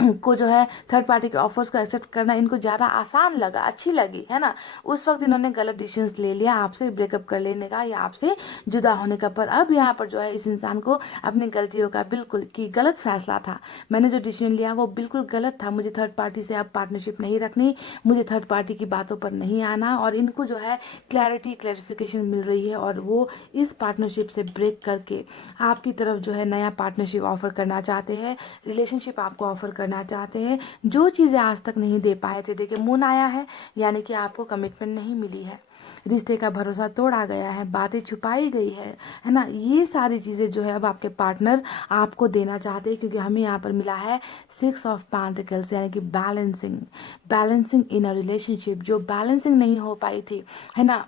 को जो है थर्ड पार्टी के ऑफर्स को एक्सेप्ट करना इनको ज़्यादा आसान लगा, अच्छी लगी, है ना। उस वक्त इन्होंने गलत डिसीजन ले लिया आपसे ब्रेकअप कर लेने का या आपसे जुदा होने का। पर अब यहाँ पर जो है इस इंसान को अपनी गलतियों का बिल्कुल कि गलत फैसला था, मैंने जो डिसीजन लिया वो बिल्कुल गलत था, मुझे थर्ड पार्टी से अब पार्टनरशिप नहीं रखनी, मुझे थर्ड पार्टी की बातों पर नहीं आना। और इनको जो है क्लैरिफिकेशन मिल रही है और वो इस पार्टनरशिप से ब्रेक करके आपकी तरफ जो है नया पार्टनरशिप ऑफर करना चाहते हैं, रिलेशनशिप आपको ऑफर करना चाहते हैं, जो चीज़ें आज तक नहीं दे पाए थे। देखिए मून आया है, यानी कि आपको कमिटमेंट नहीं मिली है, रिश्ते का भरोसा तोड़ा गया है, बातें छुपाई गई है ना। ये सारी चीज़ें जो है अब आपके पार्टनर आपको देना चाहते हैं, क्योंकि हमें यहाँ पर मिला है 6 ऑफ पेंटिकल्स यानी कि बैलेंसिंग इन अ रिलेशनशिप, जो बैलेंसिंग नहीं हो पाई थी, है ना।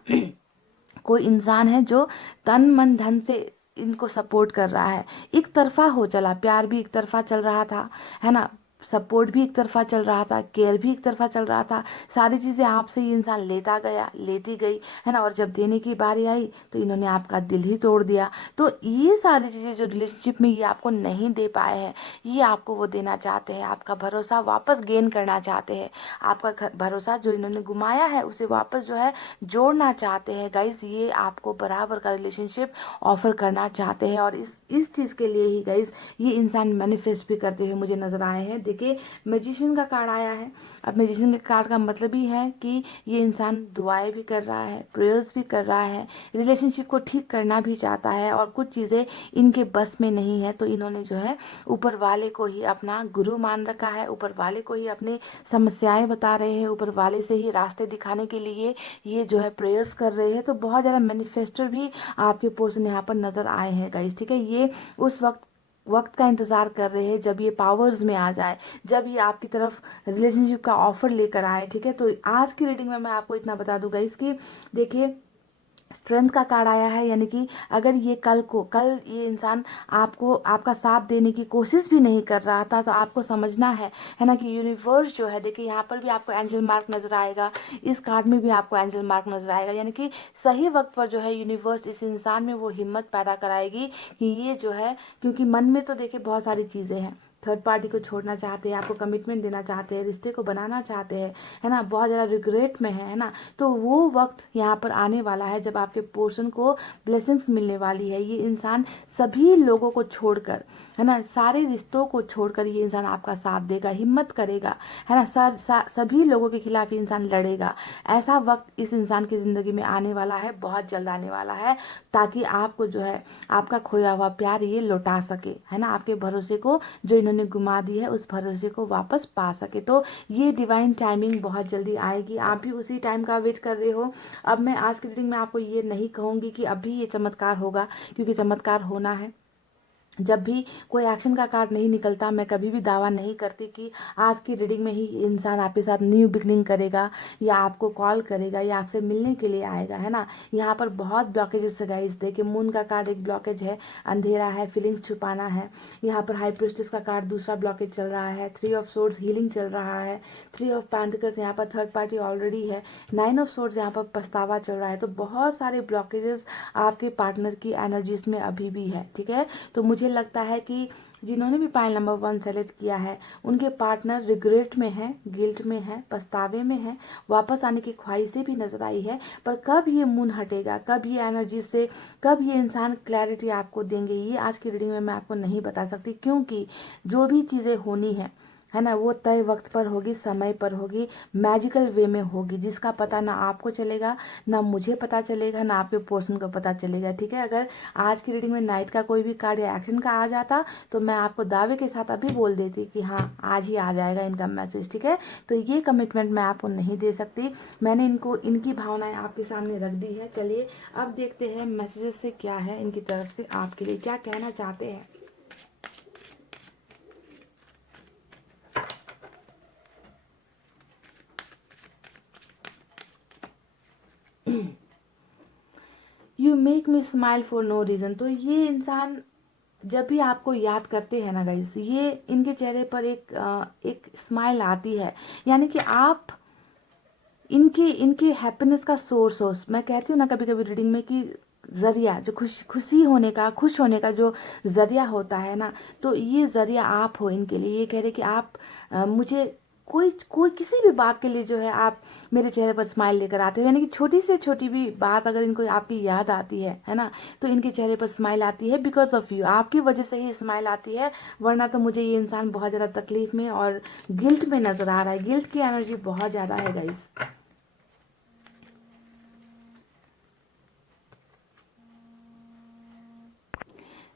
कोई इंसान है जो तन मन धन से इनको सपोर्ट कर रहा है, एक तरफा हो चला, प्यार भी एक तरफा चल रहा था, है ना, सपोर्ट भी एक तरफा चल रहा था, केयर भी एक तरफा चल रहा था, सारी चीज़ें आपसे ये इंसान लेता गया, लेती गई, है ना। और जब देने की बारी आई तो इन्होंने आपका दिल ही तोड़ दिया। तो ये सारी चीज़ें जो रिलेशनशिप में ये आपको नहीं दे पाए हैं, ये आपको वो देना चाहते हैं, आपका भरोसा वापस गेन करना चाहते हैं, आपका भरोसा जो इन्होंने घुमाया है उसे वापस जो है जोड़ना चाहते हैं। गाइस ये आपको बराबर का रिलेशनशिप ऑफर करना चाहते हैं, और इस चीज़ के लिए ही गाइस ये इंसान मैनिफेस्ट भी करते हुए मुझे नजर आए हैं। देखिए मैजिशियन का कार्ड आया है, अब मैजिशियन के कार्ड का मतलब ही है कि ये इंसान दुआएं भी कर रहा है, प्रेयर्स भी कर रहा है, रिलेशनशिप को ठीक करना भी चाहता है, और कुछ चीज़ें इनके बस में नहीं है तो इन्होंने जो है ऊपर वाले को ही अपना गुरु मान रखा है, ऊपर वाले को ही अपनी समस्याएं बता रहे हैं, ऊपर वाले से ही रास्ते दिखाने के लिए ये जो है प्रेयर्स कर रहे हैं। तो बहुत ज़्यादा मैनिफेस्टर भी आपके पर्सन यहाँ पर नजर आए हैं गाइस, ठीक है। ये उस वक्त का इंतजार कर रहे हैं जब ये पावर्स में आ जाए, जब ये आपकी तरफ रिलेशनशिप का ऑफर लेकर आए, ठीक है। तो आज की रीडिंग में मैं आपको इतना बता दूंगा इसकी, देखिए स्ट्रेंथ का कार्ड आया है, यानी कि अगर ये कल ये इंसान आपको आपका साथ देने की कोशिश भी नहीं कर रहा था तो आपको समझना है ना कि यूनिवर्स जो है, देखिए यहाँ पर भी आपको एंजल मार्क नजर आएगा, इस कार्ड में भी आपको एंजल मार्क नजर आएगा, यानी कि सही वक्त पर जो है यूनिवर्स इस इंसान में वो हिम्मत पैदा कराएगी कि ये जो है, क्योंकि मन में तो देखिए बहुत सारी चीज़ें हैं, थर्ड पार्टी को छोड़ना चाहते हैं, आपको कमिटमेंट देना चाहते हैं, रिश्ते को बनाना चाहते हैं, है ना, बहुत ज़्यादा रिग्रेट में है ना। तो वो वक्त यहाँ पर आने वाला है जब आपके पोर्शन को ब्लेसिंग्स मिलने वाली है। ये इंसान सभी लोगों को छोड़कर, है ना, सारे रिश्तों को छोड़कर ये इंसान आपका साथ देगा, हिम्मत करेगा, है ना, सभी लोगों के खिलाफ ये इंसान लड़ेगा। ऐसा वक्त इस इंसान की ज़िंदगी में आने वाला है, बहुत जल्द आने वाला है, ताकि आपको जो है आपका खोया हुआ प्यार ये लौटा सके, है ना, आपके भरोसे को जो इन्होंने गुमा दी है उस भरोसे को वापस पा सके। तो ये डिवाइन टाइमिंग बहुत जल्दी आएगी, आप भी उसी टाइम का वेट कर रहे हो। अब मैं आज की रीडिंग में आपको ये नहीं कहूँगी कि अभी ये चमत्कार होगा, क्योंकि चमत्कार होना है जब भी कोई एक्शन का कार्ड नहीं निकलता, मैं कभी भी दावा नहीं करती कि आज की रीडिंग में ही इंसान आपके साथ न्यू बिगनिंग करेगा या आपको कॉल करेगा या आपसे मिलने के लिए आएगा, है ना। यहाँ पर बहुत ब्लॉकेजेस है गाइस, देखिए मून का कार्ड एक ब्लॉकेज है, अंधेरा है, फीलिंग्स छुपाना है। यहाँ पर हाई प्रिस्टेस का कार्ड दूसरा ब्लॉकेज चल रहा है, 3 ऑफ सोर्ड्स हीलिंग चल रहा है, 3 ऑफ पेंटिकल्स यहाँ पर थर्ड पार्टी ऑलरेडी है, 9 ऑफ सोर्ड्स यहाँ पर पछतावा चल रहा है। तो बहुत सारे ब्लॉकेजेस आपके पार्टनर की एनर्जीज में अभी भी है, ठीक है। तो मुझे लगता है कि जिन्होंने भी पाइल नंबर 1 सेलेक्ट किया है, उनके पार्टनर रिग्रेट में है, गिल्ट में है, पछतावे में है, वापस आने की ख्वाहिशें भी नजर आई है। पर कब ये मून हटेगा, कब ये एनर्जी से, कब ये इंसान क्लैरिटी आपको देंगे, ये आज की रीडिंग में मैं आपको नहीं बता सकती, क्योंकि जो भी चीज़ें होनी है ना, वो तय वक्त पर होगी, समय पर होगी, मैजिकल वे में होगी, जिसका पता ना आपको चलेगा, ना मुझे पता चलेगा, ना आपके पर्सन को पता चलेगा। ठीक है, अगर आज की रीडिंग में नाइट का कोई भी कार्ड या एक्शन का आ जाता तो मैं आपको दावे के साथ अभी बोल देती कि हाँ आज ही आ जाएगा इनका मैसेज। ठीक है, तो ये कमिटमेंट मैं आपको नहीं दे सकती, मैंने इनको इनकी भावनाएं आपके सामने रख दी है। चलिए अब देखते हैं मैसेजेस से क्या है इनकी तरफ से, आपके लिए क्या कहना चाहते हैं। You make me smile for no reason. तो ये इंसान जब भी आपको याद करते हैं ना गाइस, ये इनके चेहरे पर एक स्माइल आती है, यानी कि आप इनके इनके हैप्पीनेस का सोर्स हो। मैं कहती हूँ ना कभी कभी रीडिंग में कि जरिया जो खुशी होने का, खुश होने का जो जरिया होता है ना, तो ये जरिया आप हो इनके लिए। ये कह रहे कि आप मुझे कोई कोई किसी भी बात के लिए जो है आप मेरे चेहरे पर स्माइल लेकर आते हो, यानी कि छोटी से छोटी भी बात अगर इनको आपकी याद आती है ना, तो इनके चेहरे पर स्माइल आती है। बिकॉज ऑफ यू, आपकी वजह से ही स्माइल आती है, वरना तो मुझे ये इंसान बहुत ज़्यादा तकलीफ में और गिल्ट में नज़र आ रहा है। गिल्ट की एनर्जी बहुत ज़्यादा है गाइस।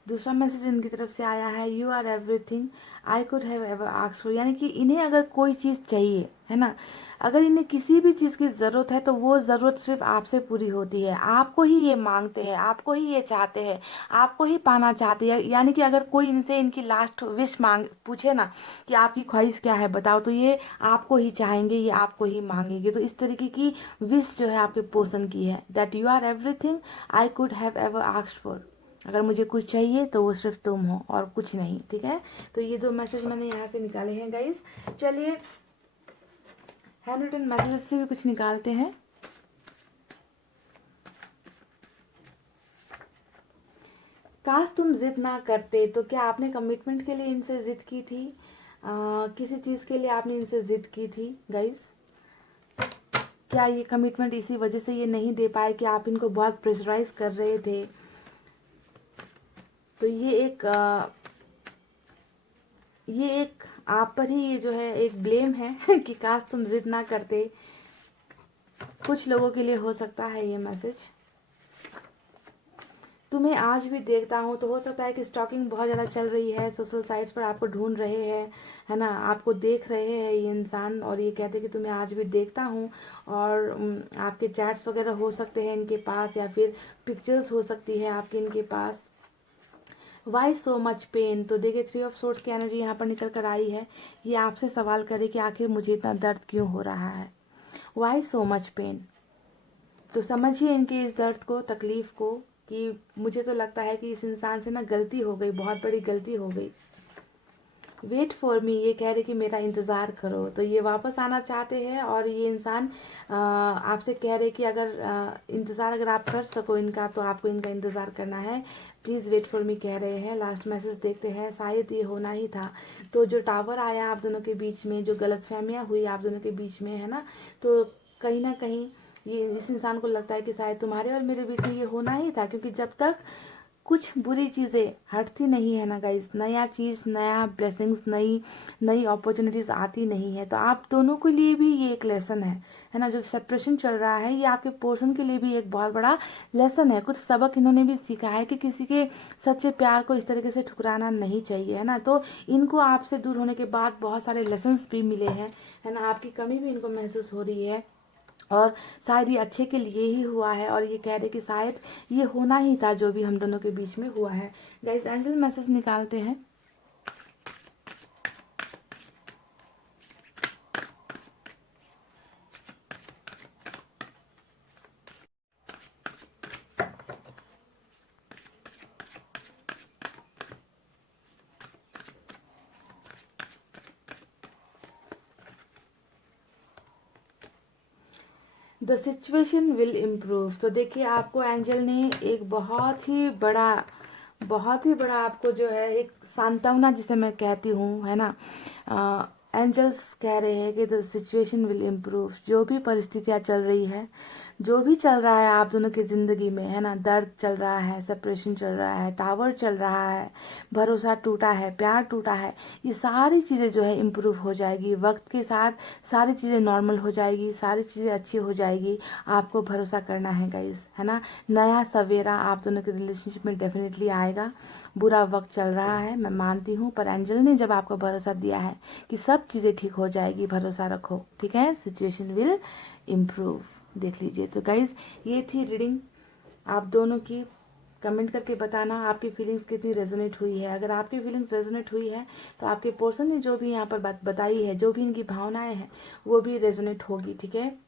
दूसरा मैसेज इनकी तरफ से आया है, you are everything I could have ever asked for. यानी कि इन्हें अगर कोई चीज़ चाहिए है ना, अगर इन्हें किसी भी चीज़ की ज़रूरत है तो वो ज़रूरत सिर्फ आपसे पूरी होती है। आपको ही ये मांगते हैं, आपको ही ये चाहते हैं, आपको ही पाना चाहते हैं। यानी कि अगर कोई इनसे इनकी लास्ट विश मांग पूछे ना कि आपकी ख्वाहिश क्या है बताओ, तो ये आपको ही चाहेंगे, ये आपको ही मांगेंगे। तो इस तरीके की विश जो है आपके पर्सन की है, that you are everything I could have ever asked for. अगर मुझे कुछ चाहिए तो वो सिर्फ तुम हो और कुछ नहीं। ठीक है, तो ये दो मैसेज मैंने यहाँ से निकाले हैं गाइस। चलिए हैंड रिटन मैसेज से भी कुछ निकालते हैं। काश तुम जिद ना करते, तो क्या आपने कमिटमेंट के लिए इनसे जिद की थी? किसी चीज़ के लिए आपने इनसे जिद की थी गाइस? क्या ये कमिटमेंट इसी वजह से ये नहीं दे पाए कि आप इनको बहुत प्रेशराइज कर रहे थे? तो ये एक आप पर ही ये जो है एक ब्लेम है कि काश तुम जिद ना करते। कुछ लोगों के लिए हो सकता है ये मैसेज। तुम्हें आज भी देखता हूँ, तो हो सकता है कि स्टॉकिंग बहुत ज़्यादा चल रही है, सोशल साइट्स पर आपको ढूंढ रहे हैं, है ना, आपको देख रहे हैं ये इंसान, और ये कहते हैं कि तुम्हें आज भी देखता हूँ। और आपके चैट्स वगैरह हो सकते हैं इनके पास, या फिर पिक्चर्स हो सकती है आपके इनके पास। Why so much pain. तो देखिए 3 ऑफ सोर्ड्स की एनर्जी यहाँ पर निकल कर आई है। ये आपसे सवाल करे कि आखिर मुझे इतना दर्द क्यों हो रहा है, वाई सो मच पेन। तो समझिए इनके इस दर्द को, तकलीफ को, कि मुझे तो लगता है कि इस इंसान से ना गलती हो गई, बहुत बड़ी गलती हो गई। वेट फॉर मी, ये कह रहे कि मेरा इंतज़ार करो। तो ये वापस आना चाहते हैं, और ये इंसान आपसे कह रहे कि अगर इंतज़ार अगर आप कर सको इनका, तो आपको इनका इंतज़ार करना है। प्लीज़ वेट फॉर मी कह रहे हैं। लास्ट मैसेज देखते हैं, शायद ये होना ही था। तो जो टावर आया आप दोनों के बीच में, जो गलतफहमियां हुई आप दोनों के बीच में, है ना, तो कहीं ना कहीं ये इस इंसान को लगता है कि शायद तुम्हारे और मेरे बीच में ये होना ही था, क्योंकि जब तक कुछ बुरी चीज़ें हटती नहीं है ना गाइस, नया चीज़, नया ब्लेसिंग्स, नई नई अपॉर्चुनिटीज़ आती नहीं है, तो आप दोनों के लिए भी ये एक लेसन है ना। जो सेपरेशन चल रहा है, ये आपके पर्सन के लिए भी एक बहुत बड़ा लेसन है। कुछ सबक इन्होंने भी सीखा है कि किसी के सच्चे प्यार को इस तरीके से ठुकराना नहीं चाहिए, है ना। तो इनको आपसे दूर होने के बाद बहुत सारे लेसन्स भी मिले हैं, है ना। आपकी कमी भी इनको महसूस हो रही है, और शायद ये अच्छे के लिए ही हुआ है, और ये कह रहे कि शायद ये होना ही था जो भी हम दोनों के बीच में हुआ है। गाइस एंजल मैसेज निकालते हैं। The situation will improve. तो देखिए आपको एंजल ने एक बहुत ही बड़ा बहुत ही बड़ा आपको जो है एक सांत्वना जिसे मैं कहती हूँ, है ना। एंजल्स कह रहे हैं कि द सिचुएशन विल इम्प्रूव। जो भी परिस्थितियाँ चल रही है, जो भी चल रहा है आप दोनों की ज़िंदगी में, है ना, दर्द चल रहा है, सेपरेशन चल रहा है, टावर चल रहा है, भरोसा टूटा है, प्यार टूटा है, ये सारी चीज़ें जो है इम्प्रूव हो जाएगी वक्त के साथ। सारी चीज़ें नॉर्मल हो जाएगी, सारी चीज़ें अच्छी हो जाएगी। आपको भरोसा करना है गाइस, है ना। नया सवेरा आप दोनों के रिलेशनशिप में डेफिनेटली आएगा। बुरा वक्त चल रहा है, मैं मानती हूँ, पर एंजल ने जब आपको भरोसा दिया है कि सब चीज़ें ठीक हो जाएगी, भरोसा रखो, ठीक है। Situation will improve. देख लीजिए। तो गाइज, ये थी रीडिंग आप दोनों की। कमेंट करके बताना आपकी फीलिंग्स कितनी रेजोनेट हुई है। अगर आपकी फीलिंग्स रेजोनेट हुई है तो आपके पर्सन ने जो भी यहाँ पर बात बताई है, जो भी इनकी भावनाएं हैं, वो भी रेजोनेट होगी, ठीक है।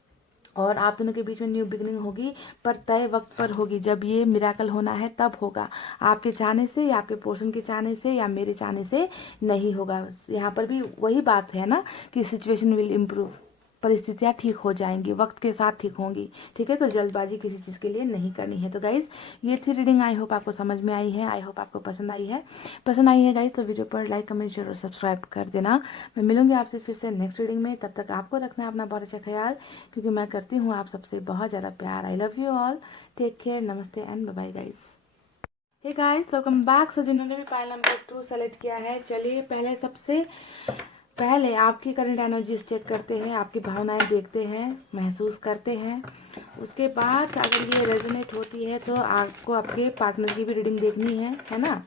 और आप दोनों के बीच में न्यू बिगनिंग होगी, पर तय वक्त पर होगी। जब ये मिराकल होना है तब होगा। आपके चाहने से या आपके पर्सन के चाहने से या मेरे चाहने से नहीं होगा। यहाँ पर भी वही बात है ना कि सिचुएशन विल इम्प्रूव। परिस्थितियाँ ठीक हो जाएंगी, वक्त के साथ ठीक होंगी, ठीक है। तो जल्दबाजी किसी चीज़ के लिए नहीं करनी है। तो गाइज, ये थी रीडिंग। आई होप आपको समझ में आई है, आई होप आपको पसंद आई है गाइज। तो वीडियो पर लाइक, कमेंट, शेयर और सब्सक्राइब कर देना। मैं मिलूंगी आपसे फिर से नेक्स्ट रीडिंग में। तब तक आपको रखना है अपना बहुत अच्छा ख्याल, क्योंकि मैं करती हूँ आप सबसे बहुत ज़्यादा प्यार। I love you all. Take care, नमस्ते and bye bye guys. Hey guys, welcome back. So जिन्होंने भी पाइल नंबर 2 सेलेक्ट किया है, चलिए पहले सबसे पहले आपकी करंट एनर्जीज चेक करते हैं, आपकी भावनाएं देखते हैं, महसूस करते हैं। उसके बाद अगर ये रेजोनेट होती है तो आपको आपके पार्टनर की भी रीडिंग देखनी है ना।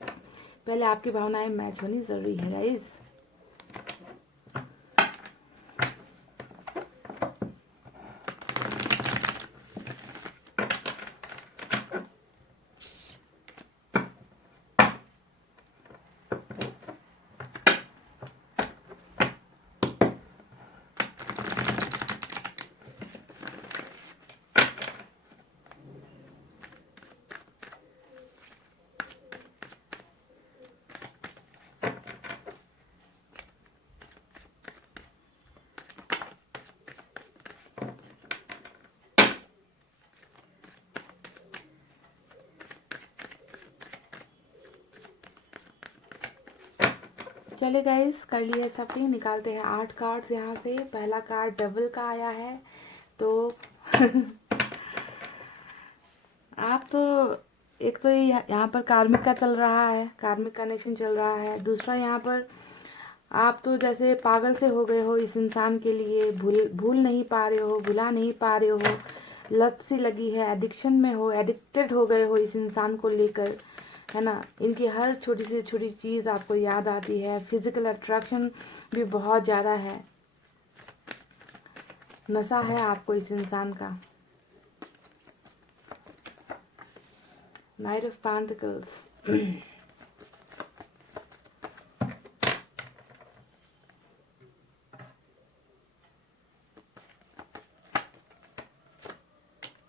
पहले आपकी भावनाएं मैच होनी ज़रूरी है गाइस। चलिए गाइस, कर लिए शॉपिंग। निकालते हैं 8 कार्ड्स यहाँ से। पहला कार्ड डबल का आया है। तो आप तो एक तो यहाँ पर कार्मिक का चल रहा है, कार्मिक कनेक्शन चल रहा है। दूसरा यहाँ पर आप तो जैसे पागल से हो गए हो इस इंसान के लिए, भूल नहीं पा रहे हो, भुला नहीं पा रहे हो। लत सी लगी है, एडिक्शन में हो, एडिक्टेड हो गए हो इस इंसान को लेकर, है ना। इनकी हर छोटी से छोटी चीज़ आपको याद आती है। फिजिकल अट्रैक्शन भी बहुत ज़्यादा है, नशा है आपको इस इंसान का। Night of pentacles.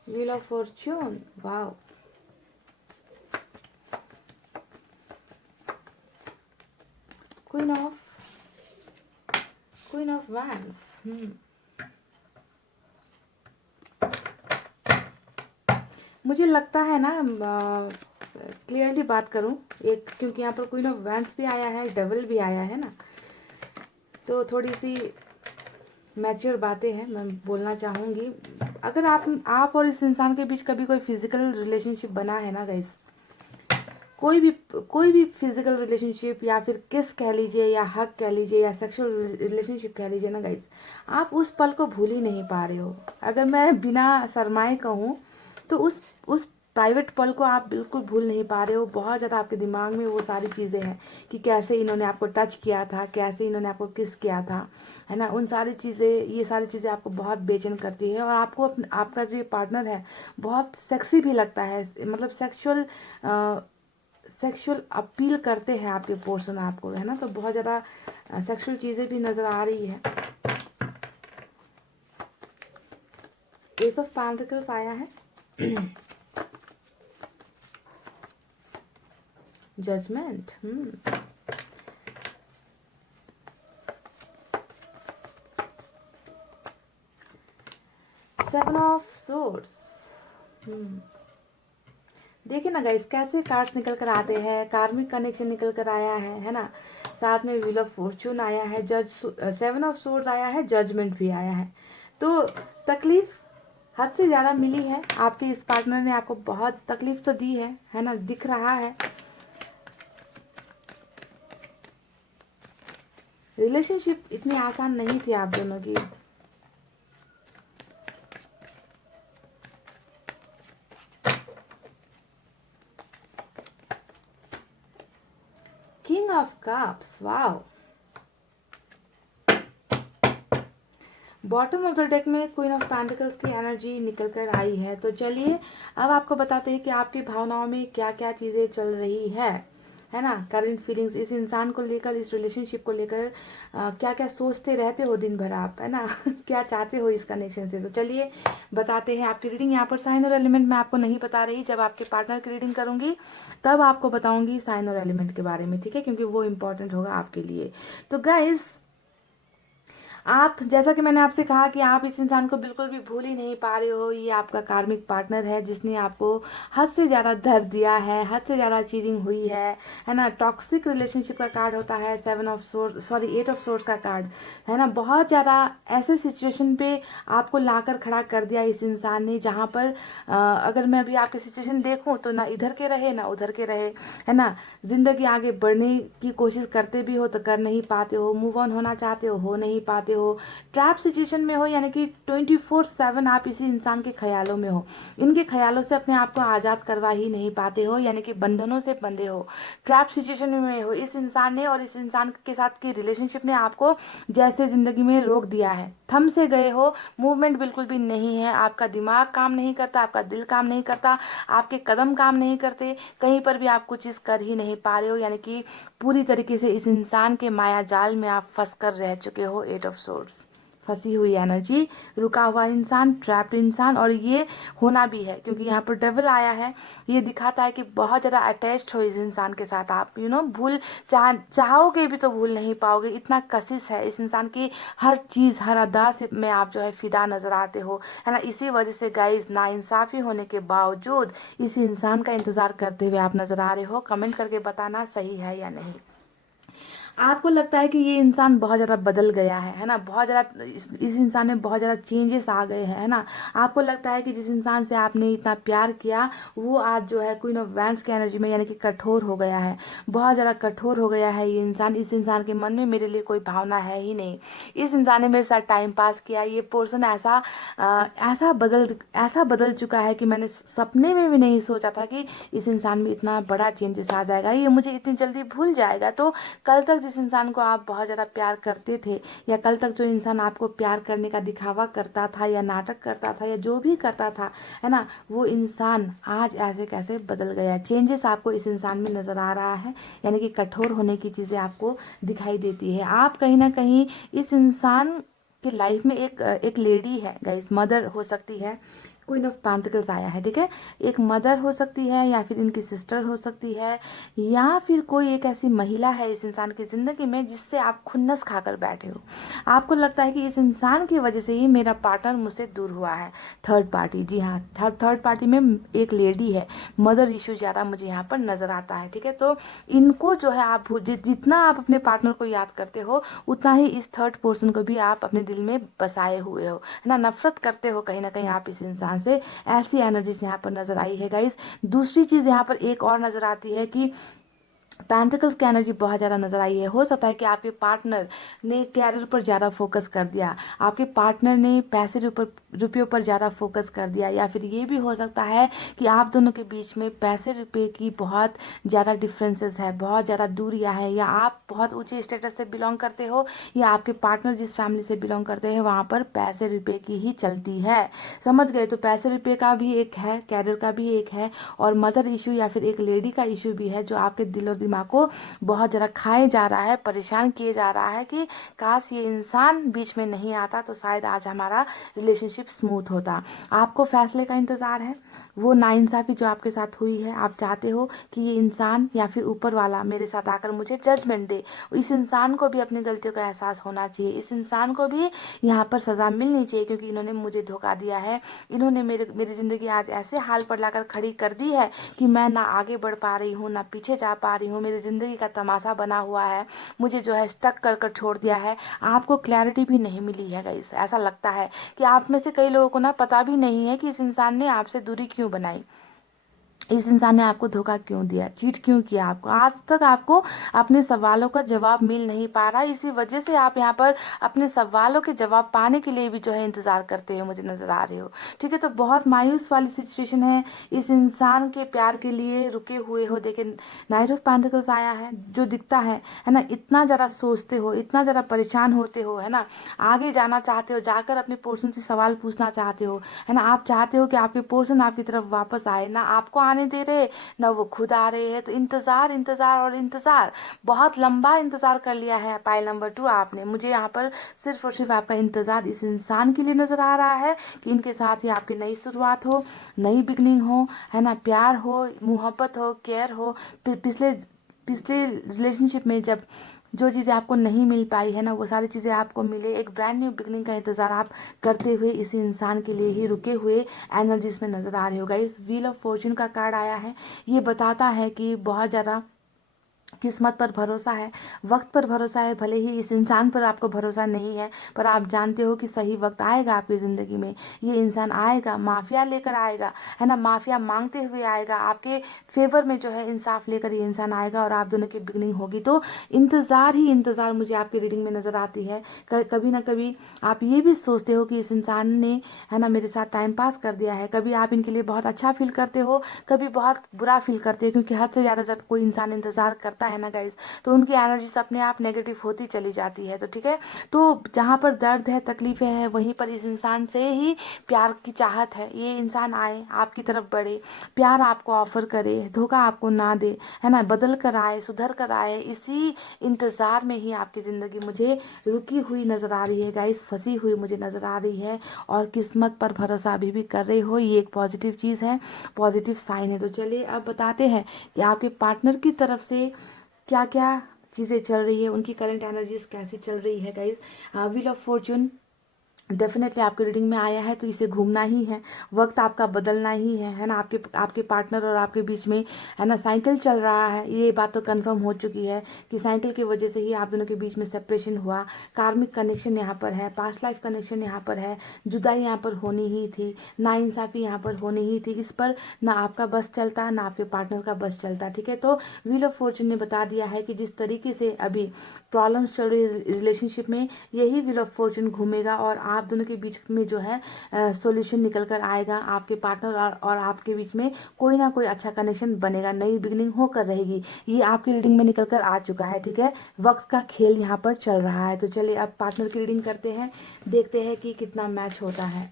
Wheel of Fortune, wow. Queen of wands. मुझे लगता है ना, क्लियरली बात करूं, एक क्योंकि यहाँ पर क्वीन ऑफ वैंड्स भी आया है, डबल भी आया है ना, तो थोड़ी सी मैच्योर बातें हैं मैं बोलना चाहूँगी। अगर आप और इस इंसान के बीच कभी कोई फिजिकल रिलेशनशिप बना है ना गाइस, कोई भी फिजिकल रिलेशनशिप या फिर किस कह लीजिए या हक कह लीजिए या सेक्सुअल रिलेशनशिप कह लीजिए ना गाइस, आप उस पल को भूल ही नहीं पा रहे हो। अगर मैं बिना शर्माए कहूँ तो उस प्राइवेट पल को आप बिल्कुल भूल नहीं पा रहे हो। बहुत ज़्यादा आपके दिमाग में वो सारी चीज़ें हैं कि कैसे इन्होंने आपको टच किया था, कैसे इन्होंने आपको किस किया था, है ना। उन सारी चीज़ें, ये सारी चीज़ें आपको बहुत बेचैन करती है। और आपको आपका जो पार्टनर है बहुत सेक्सी भी लगता है, मतलब सेक्सुअल अपील करते हैं आपके पर्सन आपको, है ना। तो बहुत ज़्यादा सेक्सुअल चीज़ें भी नज़र आ रही है। एस ऑफ पेंटिकल्स आया है। जजमेंट। 7 of swords. देखिए ना गाइस कैसे कार्ड्स निकल कर आते हैं, कार्मिक कनेक्शन निकल कर आया है ना, साथ में व्हील ऑफ फॉर्चून आया है, जज 7 ऑफ सोर्ड्स आया है, जजमेंट भी आया है। तो तकलीफ हद से ज़्यादा मिली है, आपके इस पार्टनर ने आपको बहुत तकलीफ तो दी है ना, दिख रहा है। रिलेशनशिप इतनी आसान नहीं थी आप दोनों की। King of cups, wow. Bottom of the deck में क्वीन ऑफ पेंटिकल्स की एनर्जी निकल कर आई है। तो चलिए अब आपको बताते हैं कि आपकी भावनाओं में क्या क्या चीज़ें चल रही है ना, करंट फीलिंग्स इस इंसान को लेकर, इस रिलेशनशिप को लेकर क्या क्या सोचते रहते हो दिन भर आप, है ना क्या चाहते हो इस कनेक्शन से। तो चलिए बताते हैं। आपकी रीडिंग यहाँ पर साइन और एलिमेंट मैं आपको नहीं बता रही, जब आपके पार्टनर की रीडिंग करूंगी तब आपको बताऊंगी साइन और एलिमेंट के बारे में, ठीक है, क्योंकि वो इंपॉर्टेंट होगा आपके लिए। तो गाइज आप, जैसा कि मैंने आपसे कहा कि आप इस इंसान को बिल्कुल भी भूल ही नहीं पा रहे हो, ये आपका कार्मिक पार्टनर है जिसने आपको हद से ज़्यादा दर्द दिया है, हद से ज़्यादा चीटिंग हुई है ना। टॉक्सिक रिलेशनशिप का कार्ड होता है 8 ऑफ सोर्ड्स का कार्ड, है ना। बहुत ज़्यादा ऐसे सिचुएशन पे आपको लाकर खड़ा कर दिया इस इंसान ने, जहाँ पर अगर मैं अभी आपकी सिचुएशन देखूँ तो ना इधर के रहे ना उधर के रहे, है ना। ज़िंदगी आगे बढ़ने की कोशिश करते भी हो तो कर नहीं पाते हो, मूव ऑन होना चाहते हो नहीं पाते हो, ट्रैप सिचुएशन में हो, यानी कि 24/7 आप इसी इंसान के ख्यालों में हो, इनके ख्यालों से अपने आप को आज़ाद करवा ही नहीं पाते हो, यानी कि बंधनों से बंधे हो, ट्रैप सिचुएशन में हो। इस इंसान ने और इस इंसान के साथ की रिलेशनशिप ने आपको जैसे ज़िंदगी में रोक दिया है, थम से गए हो, मूवमेंट बिल्कुल भी नहीं है, आपका दिमाग काम नहीं करता, आपका दिल काम नहीं करता, आपके कदम काम नहीं करते, कहीं पर भी आप कुछ चीज़ कर ही नहीं पा रहे हो, यानी कि पूरी तरीके से इस इंसान के माया जाल में आप फंस कर रह चुके हो। 8 ऑफ सोर्ड्स, फंसी हुई एनर्जी, रुका हुआ इंसान, ट्रैप्ड इंसान, और ये होना भी है क्योंकि यहाँ पर डेविल आया है। ये दिखाता है कि बहुत ज़्यादा अटैच्ड हो इस इंसान के साथ आप, भूल चाहोगे भी तो भूल नहीं पाओगे, इतना कशिश है इस इंसान की, हर चीज़ हर अदा से में आप जो है फिदा नजर आते हो, है ना। इसी वजह से गाइस नाइंसाफ़ी होने के बावजूद इस इंसान का इंतज़ार करते हुए आप नजर आ रहे हो। कमेंट करके बताना सही है या नहीं। आपको लगता है कि ये इंसान बहुत ज़्यादा बदल गया है ना, बहुत ज़्यादा इस इंसान में बहुत ज़्यादा चेंजेस आ गए हैं, है ना। आपको लगता है कि जिस इंसान से आपने इतना प्यार किया वो आज जो है क्वीन ऑफ वैंड्स की एनर्जी में, यानी कि कठोर हो गया है, बहुत ज़्यादा कठोर हो गया है ये इंसान। इस इंसान के मन में मेरे लिए कोई भावना है ही नहीं, इस इंसान ने मेरे साथ टाइम पास किया, ये पर्सन ऐसा बदल चुका है कि मैंने सपने में भी नहीं सोचा था कि इस इंसान में इतना बड़ा चेंजेस आ जाएगा, ये मुझे इतनी जल्दी भूल जाएगा। तो कल तक जिस इंसान को आप बहुत ज़्यादा प्यार करते थे, या कल तक जो इंसान आपको प्यार करने का दिखावा करता था या नाटक करता था या जो भी करता था, है ना, वो इंसान आज ऐसे कैसे बदल गया। चेंजेस आपको इस इंसान में नज़र आ रहा है, यानी कि कठोर होने की चीज़ें आपको दिखाई देती है। आप कहीं ना कहीं इस इंसान की लाइफ में एक लेडी है गाइस, मदर हो सकती है, क्वीन ऑफ पेंटिकल्स आया है, ठीक है। एक मदर हो सकती है, या फिर इनकी सिस्टर हो सकती है, या फिर कोई एक ऐसी महिला है इस इंसान की ज़िंदगी में जिससे आप खुन्नस खाकर बैठे हो। आपको लगता है कि इस इंसान की वजह से ही मेरा पार्टनर मुझसे दूर हुआ है। थर्ड पार्टी, जी हाँ, थर्ड पार्टी में एक लेडी है, मदर इशू ज़्यादा मुझे यहाँ पर नज़र आता है, ठीक है। तो इनको जो है आप जितना आप अपने पार्टनर को याद करते हो उतना ही इस थर्ड पर्सन को भी आप अपने दिल में बसाए हुए हो, है ना। नफरत करते हो कहीं ना कहीं आप इस इंसान से, ऐसी एनर्जीज यहाँ पर नजर आई है गाइस। दूसरी चीज यहाँ पर एक और नजर आती है कि पेंटिकल्स की एनर्जी बहुत ज़्यादा नजर आई है। हो सकता है कि आपके पार्टनर ने कैरियर पर ज़्यादा फोकस कर दिया, आपके पार्टनर ने पैसे रुपयों पर ज़्यादा फोकस कर दिया, या फिर ये भी हो सकता है कि आप दोनों के बीच में पैसे रुपये की बहुत ज़्यादा डिफरेंसेस है, बहुत ज़्यादा दूरियां है, या आप बहुत ऊंचे स्टेटस से बिलोंग करते हो, या आपके पार्टनर जिस फैमिली से बिलोंग करते हैं वहाँ पर पैसे रुपये की ही चलती है। समझ गए। तो पैसे रुपये का भी एक है, कैरियर का भी एक है, और मदर इशू या फिर एक लेडी का इशू भी है जो आपके दिल और दिमाग को बहुत ज़्यादा खाए जा रहा है, परेशान किए जा रहा है कि काश ये इंसान बीच में नहीं आता तो शायद आज हमारा रिलेशनशिप स्मूथ होता। आपको फैसले का इंतज़ार है, वो नाइंसाफ़ी जो आपके साथ हुई है, आप चाहते हो कि ये इंसान या फिर ऊपर वाला मेरे साथ आकर मुझे जजमेंट दे। इस इंसान को भी अपनी गलतियों का एहसास होना चाहिए, इस इंसान को भी यहाँ पर सज़ा मिलनी चाहिए, क्योंकि इन्होंने मुझे धोखा दिया है। इन्होंने मेरी ज़िंदगी आज ऐसे हाल पर लाकर खड़ी कर दी है कि मैं ना आगे बढ़ पा रही हूँ, ना पीछे जा पा रही हूँ। मेरी ज़िंदगी का तमाशा बना हुआ है, मुझे जो है स्टक कर कर छोड़ दिया है। आपको क्लैरिटी भी नहीं मिली है गाइस। ऐसा लगता है कि आप में से कई लोगों को ना पता भी नहीं है कि इस इंसान ने आपसे दूरी क्यों बनाई, इस इंसान ने आपको धोखा क्यों दिया, चीट क्यों किया आपको। आज तक आपको अपने सवालों का जवाब मिल नहीं पा रहा, इसी वजह से आप यहाँ पर अपने सवालों के जवाब पाने के लिए भी जो है इंतज़ार करते हुए मुझे नज़र आ रहे हो। ठीक है, तो बहुत मायूस वाली सिचुएशन है। इस इंसान के प्यार के लिए रुके हुए हो। देखिए, नाइट ऑफ पेंटिकल्स आया है, जो दिखता है ना, इतना ज़्यादा सोचते हो, इतना ज़्यादा परेशान होते हो, है ना, आगे जाना चाहते हो, जाकर अपने पोर्शन से सवाल पूछना चाहते हो, है ना, आप चाहते हो कि आपके पोर्शन आपकी तरफ वापस आए, ना आपको आने दे रहे, ना वो खुद आ रहे हैं। तो इंतज़ार, इंतज़ार और इंतज़ार, बहुत लंबा इंतज़ार कर लिया है पाइल नंबर 2 आपने। मुझे यहाँ पर सिर्फ और सिर्फ आपका इंतज़ार इस इंसान के लिए नज़र आ रहा है कि इनके साथ ही आपकी नई शुरुआत हो, नई बिगनिंग हो, है ना, प्यार हो, मोहब्बत हो, केयर हो। पिछले पिछले रिलेशनशिप में जब जो चीज़ें आपको नहीं मिल पाई है ना, वो सारी चीज़ें आपको मिले। एक ब्रांड न्यू बिगनिंग का इंतज़ार आप करते हुए इसी इंसान के लिए ही रुके हुए एनर्जीज में नज़र आ रहे हो गाइस। व्हील ऑफ फॉर्चून का कार्ड आया है, ये बताता है कि बहुत ज़्यादा किस्मत पर भरोसा है, वक्त पर भरोसा है। भले ही इस इंसान पर आपको भरोसा नहीं है, पर आप जानते हो कि सही वक्त आएगा आपकी ज़िंदगी में, ये इंसान आएगा, माफिया लेकर आएगा, है ना, माफिया मांगते हुए आएगा, आपके फेवर में जो है इंसाफ लेकर ये इंसान आएगा और आप दोनों की बिगनिंग होगी। तो इंतज़ार ही इंतज़ार मुझे आपकी रीडिंग में नज़र आती है। कभी ना कभी आप ये भी सोचते हो कि इस इंसान ने, है ना, मेरे साथ टाइम पास कर दिया है। कभी आप इनके लिए बहुत अच्छा फील करते हो, कभी बहुत बुरा फील करते हो, क्योंकि हद से ज़्यादा जब कोई इंसान इंतज़ार करता है ना गाइस, तो उनकी एनर्जी अपने आप नेगेटिव होती चली जाती है। तो ठीक है, तो जहाँ पर दर्द है, तकलीफें हैं, वहीं पर इस इंसान से ही प्यार की चाहत है। ये इंसान आए, आपकी तरफ बढ़े, प्यार आपको ऑफर करे, धोखा आपको ना दे, है ना, बदल कर आए, सुधर कर आए। इसी इंतज़ार में ही आपकी ज़िंदगी मुझे रुकी हुई नज़र आ रही है गाइस, फंसी हुई मुझे नज़र आ रही है। और किस्मत पर भरोसा अभी भी कर रहे हो, ये एक पॉजिटिव चीज़ है, पॉजिटिव साइन है। तो चलिए अब बताते हैं कि आपके पार्टनर की तरफ से क्या क्या चीज़ें चल रही है, उनकी करंट एनर्जीज कैसी चल रही है guys. Wheel of Fortune definitely आपके रीडिंग में आया है, तो इसे घूमना ही है, वक्त आपका बदलना ही है ना। आपके आपके पार्टनर और आपके बीच में, है ना, साइकिल चल रहा है। ये बात तो कंफर्म हो चुकी है कि साइकिल की वजह से ही आप दोनों के बीच में सेपरेशन हुआ। कार्मिक कनेक्शन यहाँ पर है, पास्ट लाइफ कनेक्शन यहाँ पर है, जुदाई यहाँ पर होनी ही थी, नाइंसाफ़ी यहाँ पर होनी ही थी। इस पर ना आपका बस चलता, ना आपके पार्टनर का बस चलता। ठीक है, तो व्हील ऑफ फॉर्चून ने बता दिया है कि जिस तरीके से अभी प्रॉब्लम्स चल रही रिलेशनशिप में, यही व्हील ऑफ फॉर्चून घूमेगा और आप दोनों के बीच में जो है सॉल्यूशन निकल कर आएगा। आपके पार्टनर और आपके बीच में कोई ना कोई अच्छा कनेक्शन बनेगा, नई बिगनिंग होकर रहेगी। ये आपकी रीडिंग में निकल कर आ चुका है। ठीक है, वक्त का खेल यहाँ पर चल रहा है। तो चलिए अब पार्टनर की रीडिंग करते हैं, देखते हैं कि कितना मैच होता है।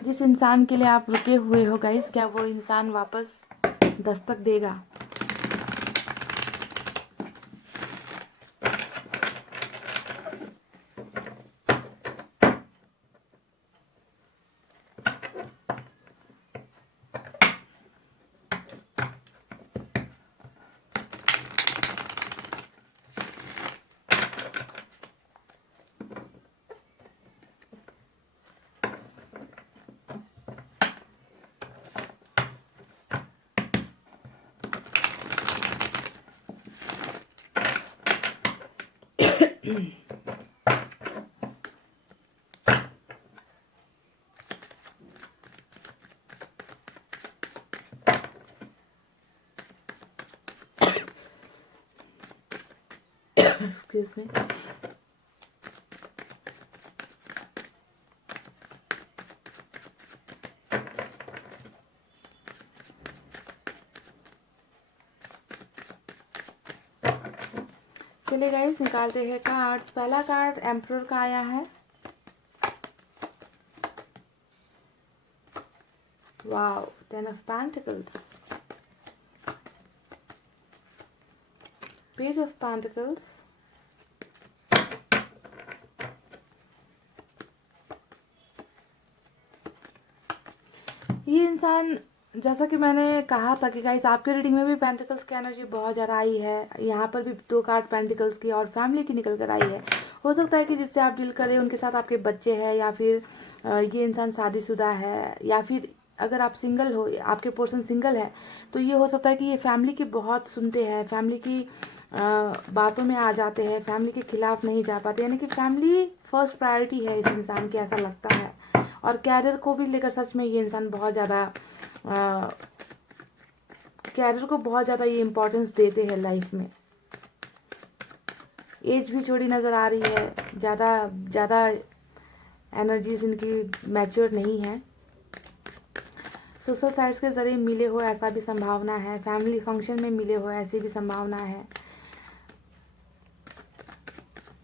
जिस इंसान के लिए आप रुके हुए हो गाइस, क्या वो इंसान वापस दस्तक देगा? Excuse me. चलिए गाइस निकालते हैं कार्ड्स। पहला कार्ड एम्परर का आया है। Wow, 10 of pentacles. Page of pentacles, ये इंसान, जैसा कि मैंने कहा था कि गाइस आपके रीडिंग में भी पेंटिकल्स की एनर्जी बहुत ज़्यादा आई है। यहाँ पर भी 2 कार्ड पेंटिकल्स की और फैमिली की निकल कर आई है। हो सकता है कि जिससे आप डील करें उनके साथ आपके बच्चे हैं, या फिर ये इंसान शादीशुदा है, या फिर अगर आप सिंगल हो, आपके पर्सन सिंगल है, तो ये हो सकता है कि ये फैमिली की बहुत सुनते हैं, फैमिली की बातों में आ जाते हैं, फैमिली के खिलाफ नहीं जा पाते, यानी कि फैमिली फर्स्ट प्रायोरिटी है इस इंसान की, ऐसा लगता है। और कैरियर को भी लेकर सच में ये इंसान बहुत ज़्यादा कैरियर को बहुत ज़्यादा ये इम्पोर्टेंस देते हैं लाइफ में। एज भी छोटी नज़र आ रही है, ज़्यादा एनर्जीज इनकी मैच्योर नहीं है। सोशल साइट्स के ज़रिए मिले हो ऐसा भी संभावना है, फैमिली फंक्शन में मिले हो ऐसी भी संभावना है,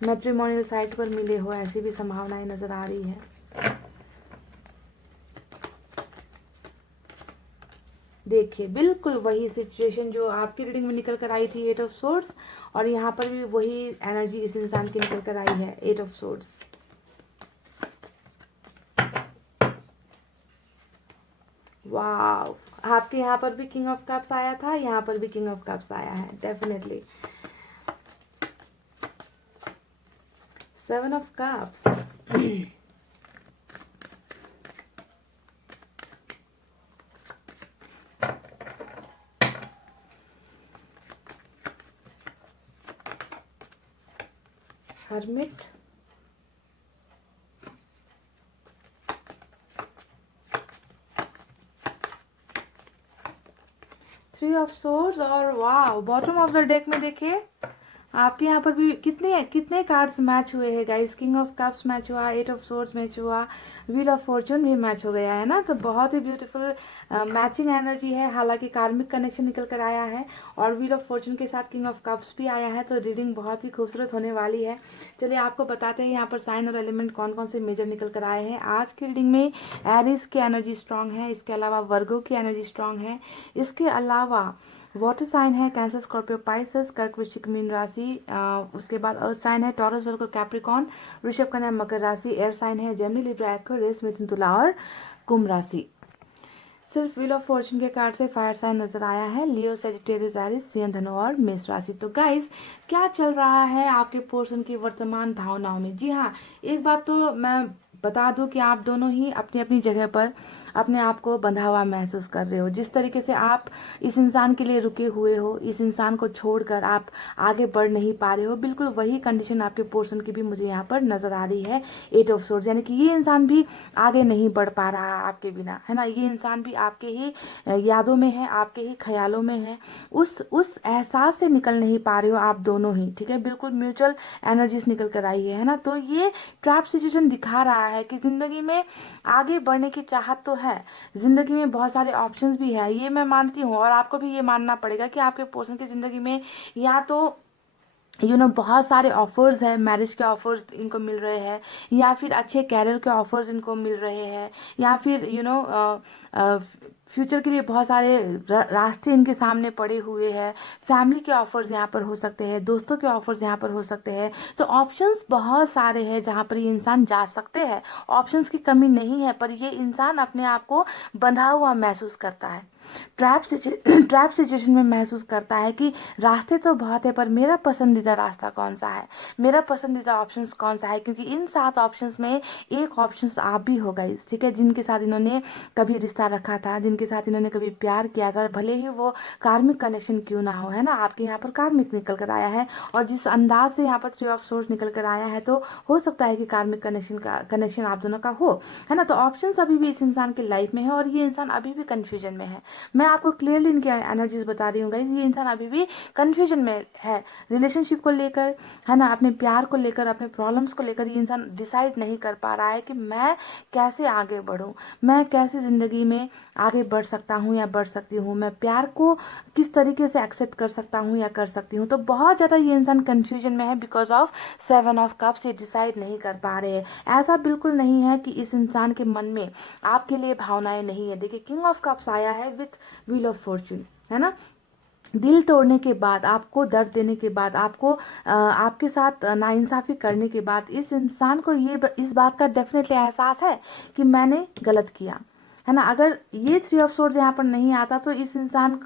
मैट्रिमोनियल साइट पर मिले हो ऐसी भी संभावनाएं नज़र आ रही है। देखिए बिल्कुल वही सिचुएशन जो आपकी रीडिंग में निकल कर आई थी, 8 ऑफ सोर्ड्स, और यहाँ पर भी वही एनर्जी इस इंसान की निकल कर आई है, 8 ऑफ सोर्ड्स। वाव, आपके यहाँ पर भी किंग ऑफ कप्स आया था, यहाँ पर भी किंग ऑफ कप्स आया है, definitely. 7 of cups, hermit, three of swords, और वाव, बॉटम ऑफ द डेक में देखिए आपके यहाँ पर भी कितने कितने कार्ड्स मैच हुए हैं guys. King of cups match हुआ, 8 ऑफ सोर्ड्स मैच हुआ, व्हील ऑफ फॉर्चून भी मैच हो गया है ना। तो बहुत ही ब्यूटीफुल मैचिंग एनर्जी है। हालांकि कार्मिक कनेक्शन निकल कर आया है और व्हील ऑफ फॉर्चून के साथ किंग ऑफ कप्स भी आया है, तो रीडिंग बहुत ही खूबसूरत होने वाली है। चलिए आपको बताते हैं यहाँ पर साइन और एलिमेंट कौन कौन से मेजर निकल कर आए हैं। आज की रीडिंग में एरिस की एनर्जी स्ट्रांग है, इसके अलावा वर्गो की एनर्जी स्ट्रांग है, इसके अलावा वाटर साइन है कैंसर, स्कॉर्पियो, पाइसेस, कर्क, वृश्चिक, मीन राशि। उसके बाद अर्थ साइन है टॉरस, वर्गो, कैप्रिकॉर्न, वृषभ, कन्या, मकर राशि। एयर साइन है जेमिनी, लिब्रा, एक्वेरियस, मिथुन, तुला और कुंभ राशि। सिर्फ व्हील ऑफ फॉर्चून के कार्ड से फायर साइन नजर आया है, लियो, सेजिटेरियस, एरिस, सिंह, धनु और मेष राशि। तो गाइस क्या चल रहा है आपके पोर्शन की वर्तमान भावनाओं में? जी हाँ, एक बात तो मैं बता दूं कि आप दोनों ही अपनी अपनी जगह पर अपने आप को बंधा हुआ महसूस कर रहे हो। जिस तरीके से आप इस इंसान के लिए रुके हुए हो, इस इंसान को छोड़कर आप आगे बढ़ नहीं पा रहे हो, बिल्कुल वही कंडीशन आपके पोर्शन की भी मुझे यहाँ पर नजर आ रही है, 8 ऑफ सोर्ड्स। यानी कि ये इंसान भी आगे नहीं बढ़ पा रहा है आपके बिना, है ना। ये इंसान भी आपके ही यादों में है, आपके ही ख्यालों में है, उस एहसास से निकल नहीं पा रहे हो आप दोनों ही, ठीक है। बिल्कुल म्यूचुअल एनर्जीज निकल कर आई है ना। तो ये ट्रैप सिचुएशन दिखा रहा है कि जिंदगी में आगे बढ़ने की चाहत तो है, जिंदगी में बहुत सारे ऑप्शंस भी है, ये मैं मानती हूँ। और आपको भी ये मानना पड़ेगा कि आपके पर्सन की जिंदगी में या तो बहुत सारे ऑफर्स है, मैरिज के ऑफर्स इनको मिल रहे हैं, या फिर अच्छे कैरियर के ऑफर्स इनको मिल रहे हैं, या फिर फ्यूचर के लिए बहुत सारे रास्ते इनके सामने पड़े हुए हैं। फैमिली के ऑफर्स यहाँ पर हो सकते हैं, दोस्तों के ऑफर्स यहाँ पर हो सकते हैं। तो ऑप्शंस बहुत सारे हैं जहाँ पर ये इंसान जा सकते हैं, ऑप्शंस की कमी नहीं है, पर ये इंसान अपने आप को बंधा हुआ महसूस करता है, ट्रैप सिचुएशन में महसूस करता है कि रास्ते तो बहुत है, पर मेरा पसंदीदा रास्ता कौन सा है, मेरा पसंदीदा ऑप्शंस कौन सा है। क्योंकि इन 7 ऑप्शंस में एक ऑप्शंस आप भी हो गई, ठीक है, जिनके साथ इन्होंने कभी रिश्ता रखा था, जिनके साथ इन्होंने कभी प्यार किया था, भले ही वो कार्मिक कनेक्शन क्यों ना हो, है ना। आपके यहाँ पर कार्मिक निकल कर आया है, और जिस अंदाज से यहाँ पर 3 ऑफ सोर्स निकल कर आया है, तो हो सकता है कि कार्मिक कनेक्शन आप दोनों का हो, है ना। तो ऑप्शंस अभी भी इस इंसान की लाइफ में है, और ये इंसान अभी भी कंफ्यूजन में है। मैं आपको क्लियरली इनकी एनर्जीज बता रही हूँ गाइस, ये इंसान अभी भी कंफ्यूजन में है, रिलेशनशिप को लेकर, है ना, अपने प्यार को लेकर, अपने प्रॉब्लम्स को लेकर। ये इंसान डिसाइड नहीं कर पा रहा है कि मैं कैसे आगे बढ़ूं, मैं कैसे जिंदगी में आगे बढ़ सकता हूँ या बढ़ सकती हूँ, मैं प्यार को किस तरीके से एक्सेप्ट कर सकता हूँ या कर सकती हूँ। तो बहुत ज़्यादा ये इंसान कंफ्यूजन में है बिकॉज ऑफ 7 ऑफ कप्स। ये डिसाइड नहीं कर पा रहे हैं। ऐसा बिल्कुल नहीं है कि इस इंसान के मन में आपके लिए भावनाएं नहीं है। देखिए किंग ऑफ कप्स आया है विथ व्हील ऑफ फॉर्चून, है ना। दिल तोड़ने के बाद, आपको दर्द देने के बाद, आपको आपके साथ नाइंसाफ़ी करने के बाद इस इंसान को इस बात का डेफिनेटली एहसास है कि मैंने गलत किया, है ना। अगर ये थ्री ऑफ सोर्ड्स यहाँ पर नहीं आता तो इस इंसान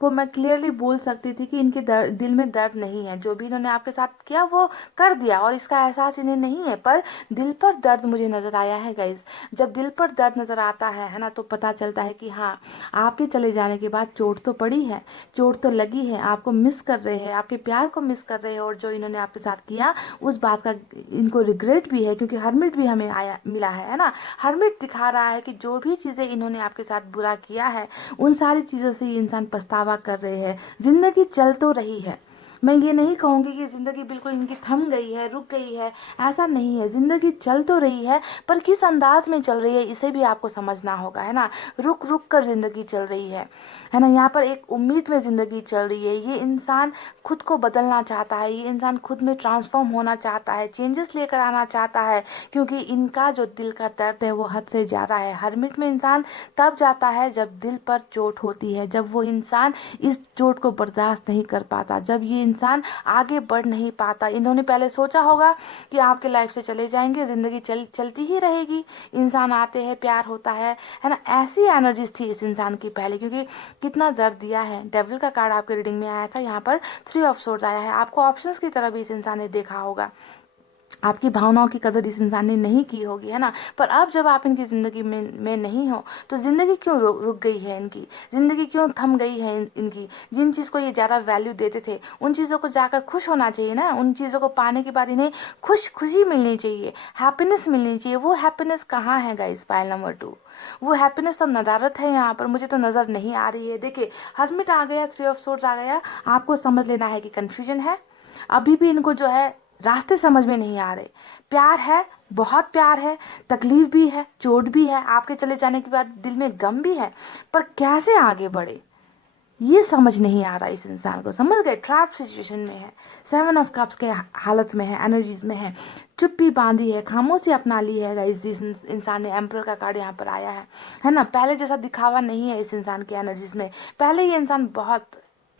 को मैं क्लियरली बोल सकती थी कि इनके दिल में दर्द नहीं है, जो भी इन्होंने आपके साथ किया वो कर दिया और इसका एहसास इन्हें नहीं है, पर दिल पर दर्द मुझे नज़र आया है गाइज। जब दिल पर दर्द नज़र आता है ना, तो पता चलता है कि हाँ, आपके चले जाने के बाद चोट तो पड़ी है, चोट तो लगी है, आपको मिस कर रहे हैं, आपके प्यार को मिस कर रहे हैं, और जो इन्होंने आपके साथ किया उस बात का इनको रिग्रेट भी है, क्योंकि हर्मिट भी हमें आया मिला है ना। हर्मिट दिखा रहा है कि जो भी चीज़ें इन्होंने आपके साथ बुरा किया है उन सारी चीज़ों से ये इंसान पछतावा कर रहे हैं। जिंदगी चल तो रही है, मैं ये नहीं कहूँगी कि ज़िंदगी बिल्कुल इनकी थम गई है, रुक गई है, ऐसा नहीं है। ज़िंदगी चल तो रही है, पर किस अंदाज में चल रही है इसे भी आपको समझना होगा, है ना। रुक रुक कर ज़िंदगी चल रही है ना। यहाँ पर एक उम्मीद में ज़िंदगी चल रही है। ये इंसान खुद को बदलना चाहता है, ये इंसान खुद में ट्रांसफॉर्म होना चाहता है, चेंजेस लेकर आना चाहता है, क्योंकि इनका जो दिल का दर्द है वो हद से ज़्यादा है। हर्मिट में इंसान तब जाता है जब दिल पर चोट होती है, जब वो इंसान इस चोट को बर्दाश्त नहीं कर पाता, जब ये इंसान आगे बढ़ नहीं पाता। इन्होंने पहले सोचा होगा कि आपके लाइफ से चले जाएंगे, ज़िंदगी चलती ही रहेगी, इंसान आते हैं, प्यार होता है ना। ऐसी एनर्जीज थी इस इंसान की पहले, क्योंकि कितना दर्द दिया है। डेविल का कार्ड आपके रीडिंग में आया था, यहाँ पर थ्री ऑफ सोर्ड्स आया है। आपको ऑप्शंस की तरह भी इस इंसान ने देखा होगा, आपकी भावनाओं की कदर इस इंसान ने नहीं की होगी, है ना। पर अब जब आप इनकी ज़िंदगी में नहीं हो तो ज़िंदगी क्यों रुक गई है इनकी, ज़िंदगी क्यों थम गई है इनकी। जिन चीज़ को ये ज़्यादा वैल्यू देते थे उन चीज़ों को जाकर खुश होना चाहिए ना, उन चीज़ों को पाने के बाद इन्हें खुशी मिलनी चाहिए, हैप्पीनेस मिलनी चाहिए। वो हैप्पीनेस कहाँ है गाइस, पाइल नंबर 2, वो हैप्पीनेस तो नदारत है यहाँ पर, मुझे तो नज़र नहीं आ रही है। देखिए, हर्मिट आ गया, थ्री ऑफ सोर्ड्स आ गया, आपको समझ लेना है कि कन्फ्यूजन है, अभी भी इनको जो है रास्ते समझ में नहीं आ रहे। प्यार है, बहुत प्यार है, तकलीफ भी है, चोट भी है, आपके चले जाने के बाद दिल में गम भी है, पर कैसे आगे बढ़े ये समझ नहीं आ रहा इस इंसान को। समझ गए, ट्रैप सिचुएशन में है, सेवन ऑफ कप्स के हालत में है, एनर्जीज में है, चुप्पी बांधी है, खामोशी अपना ली है गाइस। इस इंसान ने एम्परर का कार्ड यहाँ पर आया है ना। पहले जैसा दिखावा नहीं है इस इंसान की एनर्जीज में। पहले ये इंसान बहुत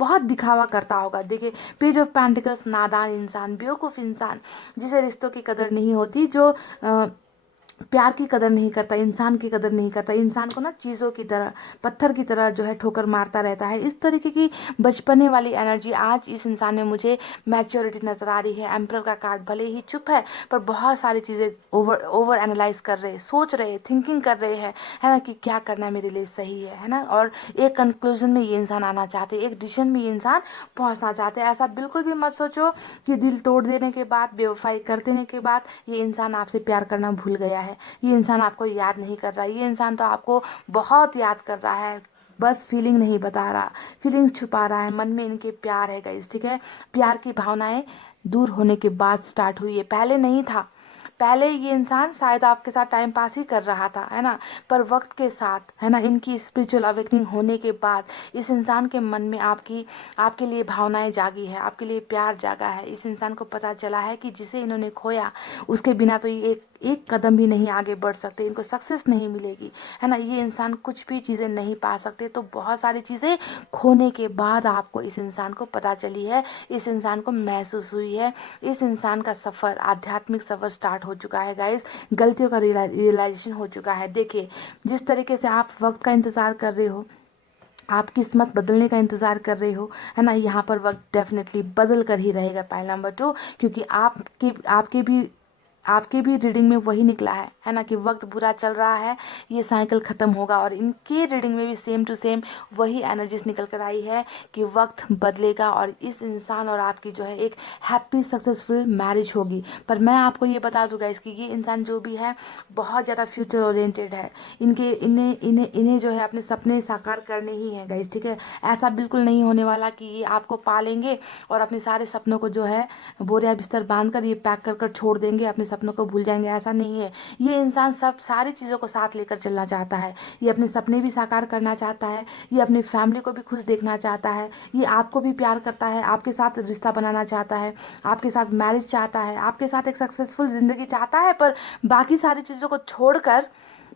बहुत दिखावा करता होगा। देखिए, पेज ऑफ पेंटिकल्स, नादान इंसान, बेवकूफ़ इंसान, जिसे रिश्तों की कदर नहीं होती, जो प्यार की कदर नहीं करता, इंसान की कदर नहीं करता, इंसान को ना चीज़ों की तरह, पत्थर की तरह जो है ठोकर मारता रहता है। इस तरीके की बचपने वाली एनर्जी आज इस इंसान में मुझे मैच्योरिटी नज़र आ रही है। एम्परर का कार्ड भले ही चुप है, पर बहुत सारी चीज़ें ओवर एनालाइज कर रहे, सोच रहे, थिंकिंग कर रहे हैं, है ना, कि क्या करना मेरे लिए सही है ना। और एक कंक्लूजन में ये इंसान आना चाहते, एक डिसीजन में ये इंसान पहुंचना चाहते। ऐसा बिल्कुल भी मत सोचो कि दिल तोड़ देने के बाद, बेवफाई कर देने के बाद ये इंसान आपसे प्यार करना भूल गया है, ये इंसान आपको याद नहीं कर रहा। ये इंसान तो आपको बहुत याद कर रहा है, बस फीलिंग नहीं बता रहा, फीलिंग छुपा रहा है। मन में इनके प्यार है गाइस, ठीक है। प्यार की भावनाएं दूर होने के बाद स्टार्ट हुई है, पहले नहीं था। पहले ये इंसान शायद आपके साथ टाइम पास ही कर रहा था, है ना, पर वक्त के साथ, है ना, इनकी स्पिरिचुअल अवेकनिंग होने के बाद इस इंसान के मन में आपके लिए भावनाएं जागी है, आपके लिए प्यार जागा है। इस इंसान को पता चला है कि जिसे इन्होंने खोया उसके बिना तो ये एक कदम भी नहीं आगे बढ़ सकते, इनको सक्सेस नहीं मिलेगी, है ना। ये इंसान कुछ भी चीज़ें नहीं पा सकते। तो बहुत सारी चीज़ें खोने के बाद आपको इस इंसान को पता चली है, इस इंसान को महसूस हुई है। इस इंसान का सफ़र, आध्यात्मिक सफ़र स्टार्ट हो चुका है गाइस, गलतियों का रियलाइजेशन हो चुका है। देखिए, जिस तरीके से आप वक्त का इंतज़ार कर रहे हो, आप किस्मत बदलने का इंतज़ार कर रहे हो, है ना, यहाँ पर वक्त डेफिनेटली बदल कर ही रहेगा पाइल नंबर 2, क्योंकि आपके भी रीडिंग में वही निकला है ना, कि वक्त बुरा चल रहा है, ये साइकिल ख़त्म होगा। और इनके रीडिंग में भी सेम टू सेम वही एनर्जीज निकल कर आई है कि वक्त बदलेगा और इस इंसान और आपकी जो है एक हैप्पी सक्सेसफुल मैरिज होगी। पर मैं आपको ये बता दूंगा इसकी, ये इंसान जो भी है बहुत ज़्यादा फ्यूचर ओरिएंटेड है। इन्हें जो है अपने सपने साकार करने ही है गाइस, ठीक है। ऐसा बिल्कुल नहीं होने वाला कि ये आपको पालेंगे और अपने सारे सपनों को जो है बोरिया बिस्तर बांध कर ये पैक कर छोड़ देंगे, अपने सपनों को भूल जाएंगे, ऐसा नहीं है। ये इंसान सारी चीज़ों को साथ लेकर चलना चाहता है। ये अपने सपने भी साकार करना चाहता है, ये अपनी फैमिली को भी खुश देखना चाहता है, ये आपको भी प्यार करता है, आपके साथ रिश्ता बनाना चाहता है, आपके साथ मैरिज चाहता है, आपके साथ एक सक्सेसफुल ज़िंदगी चाहता है, पर बाकी सारी चीज़ों को छोड़कर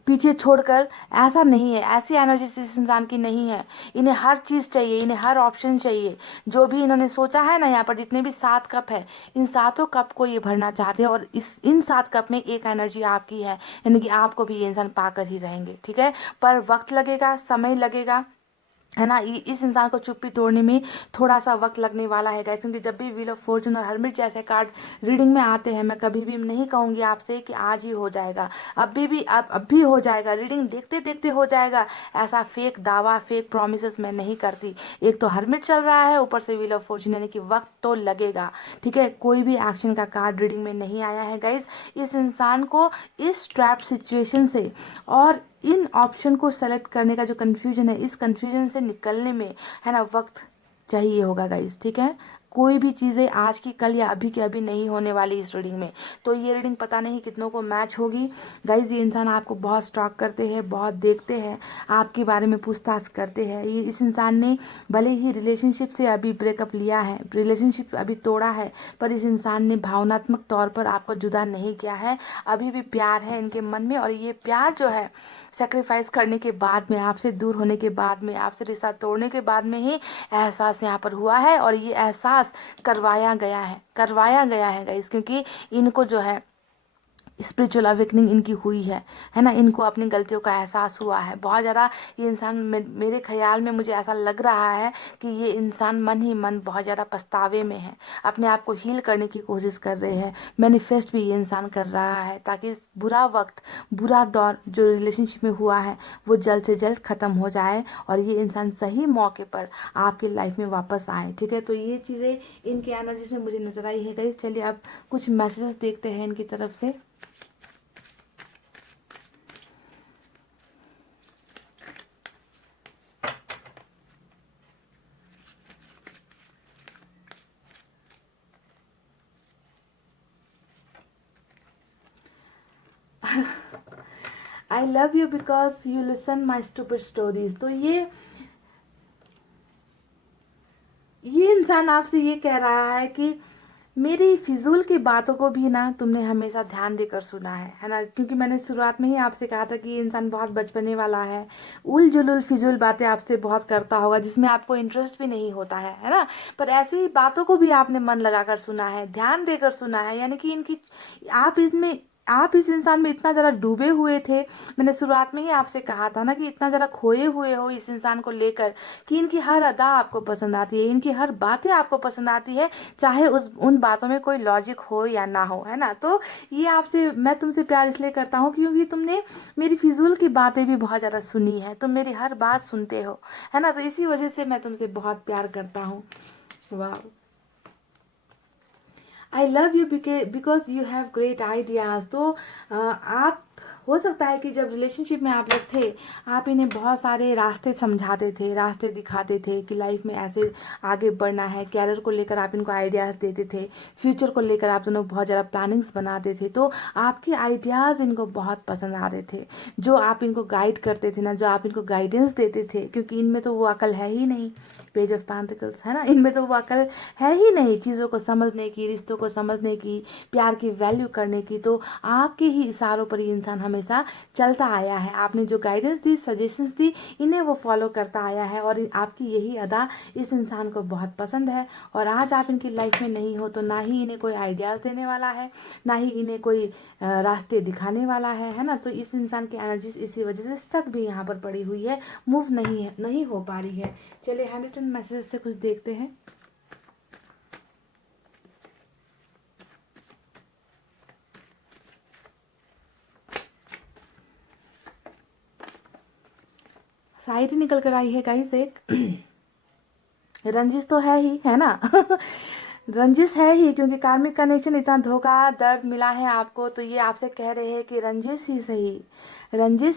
पीछे छोड़कर, ऐसा नहीं है, ऐसी एनर्जी इस इंसान की नहीं है। इन्हें हर चीज़ चाहिए, इन्हें हर ऑप्शन चाहिए। जो भी इन्होंने सोचा है ना, यहाँ पर जितने भी 7 कप है, इन 7 कप को ये भरना चाहते हैं, और इन 7 कप में एक एनर्जी आपकी है, यानी कि आपको भी ये इंसान पाकर ही रहेंगे, ठीक है। पर वक्त लगेगा, समय लगेगा, है ना। इस इंसान को चुप्पी तोड़ने में थोड़ा सा वक्त लगने वाला है गाइस, क्योंकि जब भी व्हील ऑफ फॉर्चून और हर्मिट जैसे कार्ड रीडिंग में आते हैं, मैं कभी भी नहीं कहूंगी आपसे कि आज ही हो जाएगा, अब भी हो जाएगा, रीडिंग देखते देखते हो जाएगा। ऐसा फेक दावा, फेक प्रोमिस मैं नहीं करती। एक तो हर्मिट चल रहा है, ऊपर से व्हील ऑफ फॉर्चून, यानी कि वक्त तो लगेगा, ठीक है। कोई भी एक्शन का कार्ड रीडिंग में नहीं आया है गाइस। इस इंसान को इस ट्रैप सिचुएशन से और इन ऑप्शन को सेलेक्ट करने का जो कंफ्यूजन है, इस कंफ्यूजन से निकलने में, है ना, वक्त चाहिए होगा गाइस, ठीक है। कोई भी चीज़ें आज की कल या अभी की अभी नहीं होने वाली इस रीडिंग में। तो ये रीडिंग पता नहीं कितनों को मैच होगी गाइस। ये इंसान आपको बहुत स्टॉक करते हैं, बहुत देखते हैं, आपके बारे में पूछताछ करते हैं। ये इस इंसान ने भले ही रिलेशनशिप से अभी ब्रेकअप लिया है, रिलेशनशिप अभी तोड़ा है, पर इस इंसान ने भावनात्मक तौर पर आपको जुदा नहीं किया है। अभी भी प्यार है इनके मन में, और ये प्यार जो है सेक्रीफाइस करने के बाद में, आपसे दूर होने के बाद में, आपसे रिश्ता तोड़ने के बाद में ही एहसास यहाँ पर हुआ है। और ये एहसास करवाया गया है गाइस, क्योंकि इनको जो है स्पिरिचुअल अवेकनिंग इनकी हुई है ना। इनको अपनी गलतियों का एहसास हुआ है बहुत ज़्यादा। ये इंसान मेरे ख्याल में मुझे ऐसा लग रहा है कि ये इंसान मन ही मन बहुत ज़्यादा पछतावे में है, अपने आप को हील करने की कोशिश कर रहे हैं। मैनिफेस्ट भी ये इंसान कर रहा है, ताकि बुरा वक्त, बुरा दौर जो रिलेशनशिप में हुआ है, वो जल्द से जल्द ख़त्म हो जाए, और ये इंसान सही मौके पर आपकी लाइफ में वापस आए, ठीक है। तो ये चीज़ें इनके एनर्जीज में मुझे नजर आई है गाइस। चलिए अब कुछ मैसेजेस देखते हैं इनकी तरफ से। आई love you because you listen my stupid stories. तो ये इंसान आपसे ये कह रहा है कि मेरी फिजूल की बातों को भी ना तुमने हमेशा ध्यान देकर सुना है ना। क्योंकि मैंने शुरुआत में ही आपसे कहा था कि ये इंसान बहुत बचपने वाला है, उल जुलुल फिजूल बातें आपसे बहुत करता होगा, जिसमें आपको इंटरेस्ट भी नहीं होता है ना। पर ऐसी ही बातों को भी आपने मन लगाकर सुना है, ध्यान देकर सुना है, यानी कि इनकी आप इस इंसान में इतना ज़्यादा डूबे हुए थे। मैंने शुरुआत में ही आपसे कहा था ना कि इतना ज़्यादा खोए हुए हो इस इंसान को लेकर, कि इनकी हर अदा आपको पसंद आती है, इनकी हर बातें आपको पसंद आती है, चाहे उन बातों में कोई लॉजिक हो या ना हो, है ना। तो ये आपसे, मैं तुमसे प्यार इसलिए करता हूँ क्योंकि तुमने मेरी फिजूल की बातें भी बहुत ज़्यादा सुनी है, तुम मेरी हर बात सुनते हो, है ना। तो इसी वजह से मैं तुमसे बहुत प्यार करता हूँ। वाह। आई love you because you have great ideas. तो आप, हो सकता है कि जब रिलेशनशिप में आप लोग थे, आप इन्हें बहुत सारे रास्ते समझाते थे, रास्ते दिखाते थे कि लाइफ में ऐसे आगे बढ़ना है। कैरियर को लेकर आप इनको आइडियाज़ देते थे, फ्यूचर को लेकर आप दोनों बहुत ज़्यादा प्लानिंग्स बनाते थे। तो आपके आइडियाज़ इनको बहुत पसंद आते थे, जो आप इनको गाइड करते थे ना, जो आप इनको गाइडेंस देते थे, क्योंकि इनमें तो वो अकल है ही नहीं। पेज ऑफ पेंटिकल्स, है ना, इनमें तो वो अकल है ही नहीं चीज़ों को समझने की, रिश्तों को समझने की, प्यार की वैल्यू करने की। तो आपके ही इशारों पर ये इंसान हमेशा चलता आया है। आपने जो गाइडेंस दी, सजेशंस दी, इन्हें वो फॉलो करता आया है, और आपकी यही अदा इस इंसान को बहुत पसंद है। और आज आप इनकी लाइफ में नहीं हो तो ना ही इन्हें कोई आइडियाज़ देने वाला है, ना ही इन्हें कोई रास्ते दिखाने वाला है ना। तो इस इंसान की एनर्जी इसी वजह से स्टक भी यहाँ पर पड़ी हुई है, मूव नहीं हो पा रही है। चलिए हैंड रिटन मैसेज से कुछ देखते हैं। साइड निकल कर आई है गाइस एक रंजिश तो है ही, है ना रंजिश है ही, क्योंकि कार्मिक कनेक्शन, इतना धोखा दर्द मिला है आपको। तो ये आपसे कह रहे हैं कि रंजिश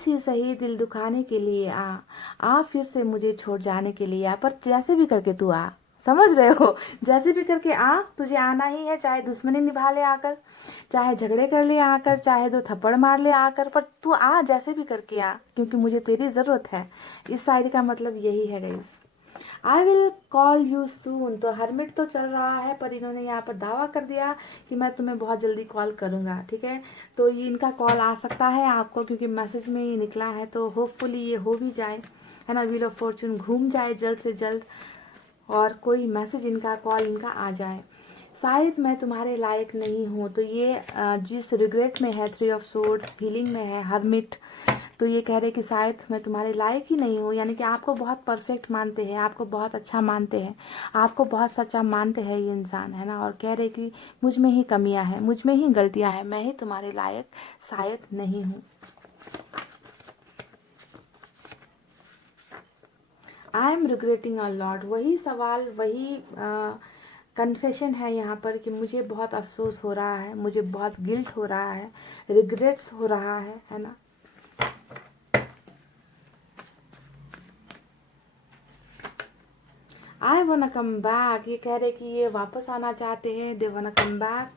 ही सही दिल दुखाने के लिए आ फिर से मुझे छोड़ जाने के लिए आ। पर जैसे भी करके तू आ, समझ रहे हो, जैसे भी करके आ, तुझे आना ही है। चाहे दुश्मनी निभा ले आकर, चाहे झगड़े कर ले आकर, चाहे 2 थप्पड़ मार ले आकर, पर तू आ, जैसे भी करके आ, क्योंकि मुझे तेरी ज़रूरत है। इस शायरी का मतलब यही है guys. I will call you soon. तो हर्मिट तो चल रहा है, पर इन्होंने यहाँ पर दावा कर दिया कि मैं तुम्हें बहुत जल्दी कॉल करूँगा, ठीक है। तो ये इनका कॉल आ सकता है आपको, क्योंकि मैसेज में ही निकला है, तो होपफुली ये हो भी जाए, है ना। व्हील ऑफ फॉर्चून घूम जाए जल्द से जल्द, और कोई मैसेज इनका, कॉल इनका आ जाए। शायद मैं तुम्हारे लायक नहीं हूँ, तो ये जिस रिग्रेट में है, 3 ऑफ सोर्ड्स, हीलिंग में है, हर्मिट, तो ये कह रहे कि शायद मैं तुम्हारे लायक ही नहीं हूँ, यानी कि आपको बहुत परफेक्ट मानते हैं, आपको बहुत अच्छा मानते हैं, आपको बहुत सच्चा मानते हैं ये इंसान, है ना। और कह रहे कि मुझ में ही कमियां हैं, मुझ में ही गलतियां हैं, मैं ही तुम्हारे लायक शायद नहीं हूँ। I am regretting a lot, वही सवाल, वही कन्फेशन है यहाँ पर कि मुझे बहुत अफसोस हो रहा है, मुझे बहुत गिल्ट हो रहा है, रिग्रेट्स हो रहा है ना। आई वाना कम बैक, ये कह रहे कि ये वापस आना चाहते हैं, दे वाना कम बैक।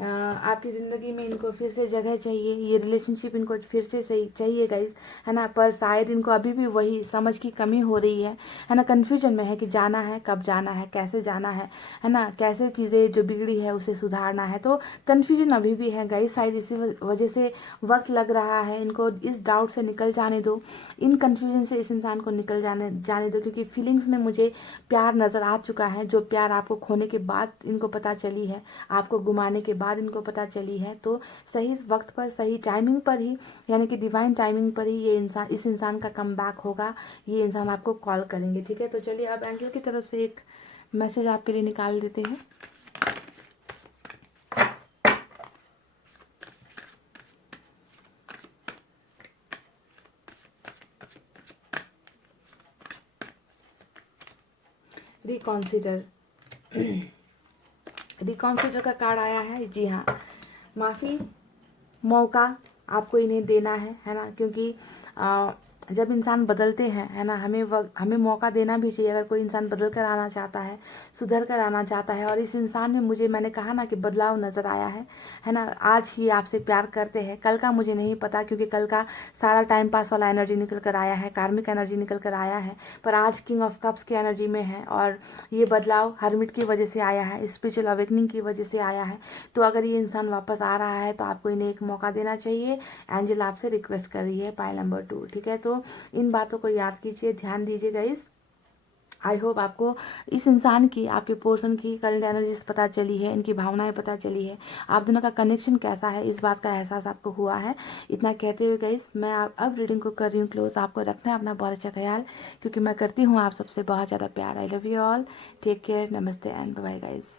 आपकी ज़िंदगी में इनको फिर से जगह चाहिए, ये रिलेशनशिप इनको फिर से सही चाहिए गाइस, है ना। पर शायद इनको अभी भी वही समझ की कमी हो रही है ना। कन्फ्यूजन में है कि जाना है, कब जाना है जाना है ना, कैसे चीज़ें जो बिगड़ी है उसे सुधारना है। तो कन्फ्यूजन अभी भी है गाइस, शायद इसी वजह से वक्त लग रहा है इनको। इस डाउट से निकल जाने दो, इन कन्फ्यूजन से इस इंसान को निकल जाने दो, क्योंकि फीलिंग्स में मुझे प्यार नज़र आ चुका है, जो प्यार आपको खोने के बाद इनको पता चली है, आपको गुमाने के बाद इनको पता चली है। तो सही वक्त पर, सही टाइमिंग पर ही, यानी कि डिवाइन टाइमिंग पर ही ये इंसान, इस इंसान का कम बैक होगा, ये इंसान आपको कॉल करेंगे, ठीक है। तो चलिए अब एंजल की तरफ से एक मैसेज आपके लिए निकाल देते हैं। रिकॉन्सिडर, रिकॉन्सिडर का कार्ड आया है। जी हाँ, माफ़ी, मौका आपको इन्हें देना है ना, क्योंकि जब इंसान बदलते हैं, है ना, हमें मौका देना भी चाहिए। अगर कोई इंसान बदल कर आना चाहता है, सुधर कर आना चाहता है, और इस इंसान में मुझे, मैंने कहा ना कि बदलाव नज़र आया है ना। आज ही आपसे प्यार करते हैं, कल का मुझे नहीं पता, क्योंकि कल का सारा टाइम पास वाला एनर्जी निकल कर आया है, कार्मिक एनर्जी निकल कर आया है, पर आज किंग ऑफ कप्स की एनर्जी में है, और ये बदलाव हर्मिट की वजह से आया है, स्पिरिचुअल अवेकनिंग की वजह से आया है। तो अगर ये इंसान वापस आ रहा है तो आपको इन्हें एक मौका देना चाहिए। एंजल आपसे रिक्वेस्ट कर रही है, पाइल नंबर 2, ठीक है। तो इन बातों को याद कीजिए, ध्यान दीजिए गाइस। आई होप आपको इस इंसान की, आपके पोर्सन की करंट एनर्जीज पता चली है, इनकी भावनाएं पता चली है, आप दोनों का कनेक्शन कैसा है, इस बात का एहसास आपको हुआ है। इतना कहते हुए गाइस, मैं अब रीडिंग को कर रही हूँ क्लोज। आपको रखना है अपना बहुत अच्छा ख्याल, क्योंकि मैं करती हूँ आप सबसे बहुत ज़्यादा प्यार। I love you all, take care, नमस्ते एंड बाय बाय गाइस।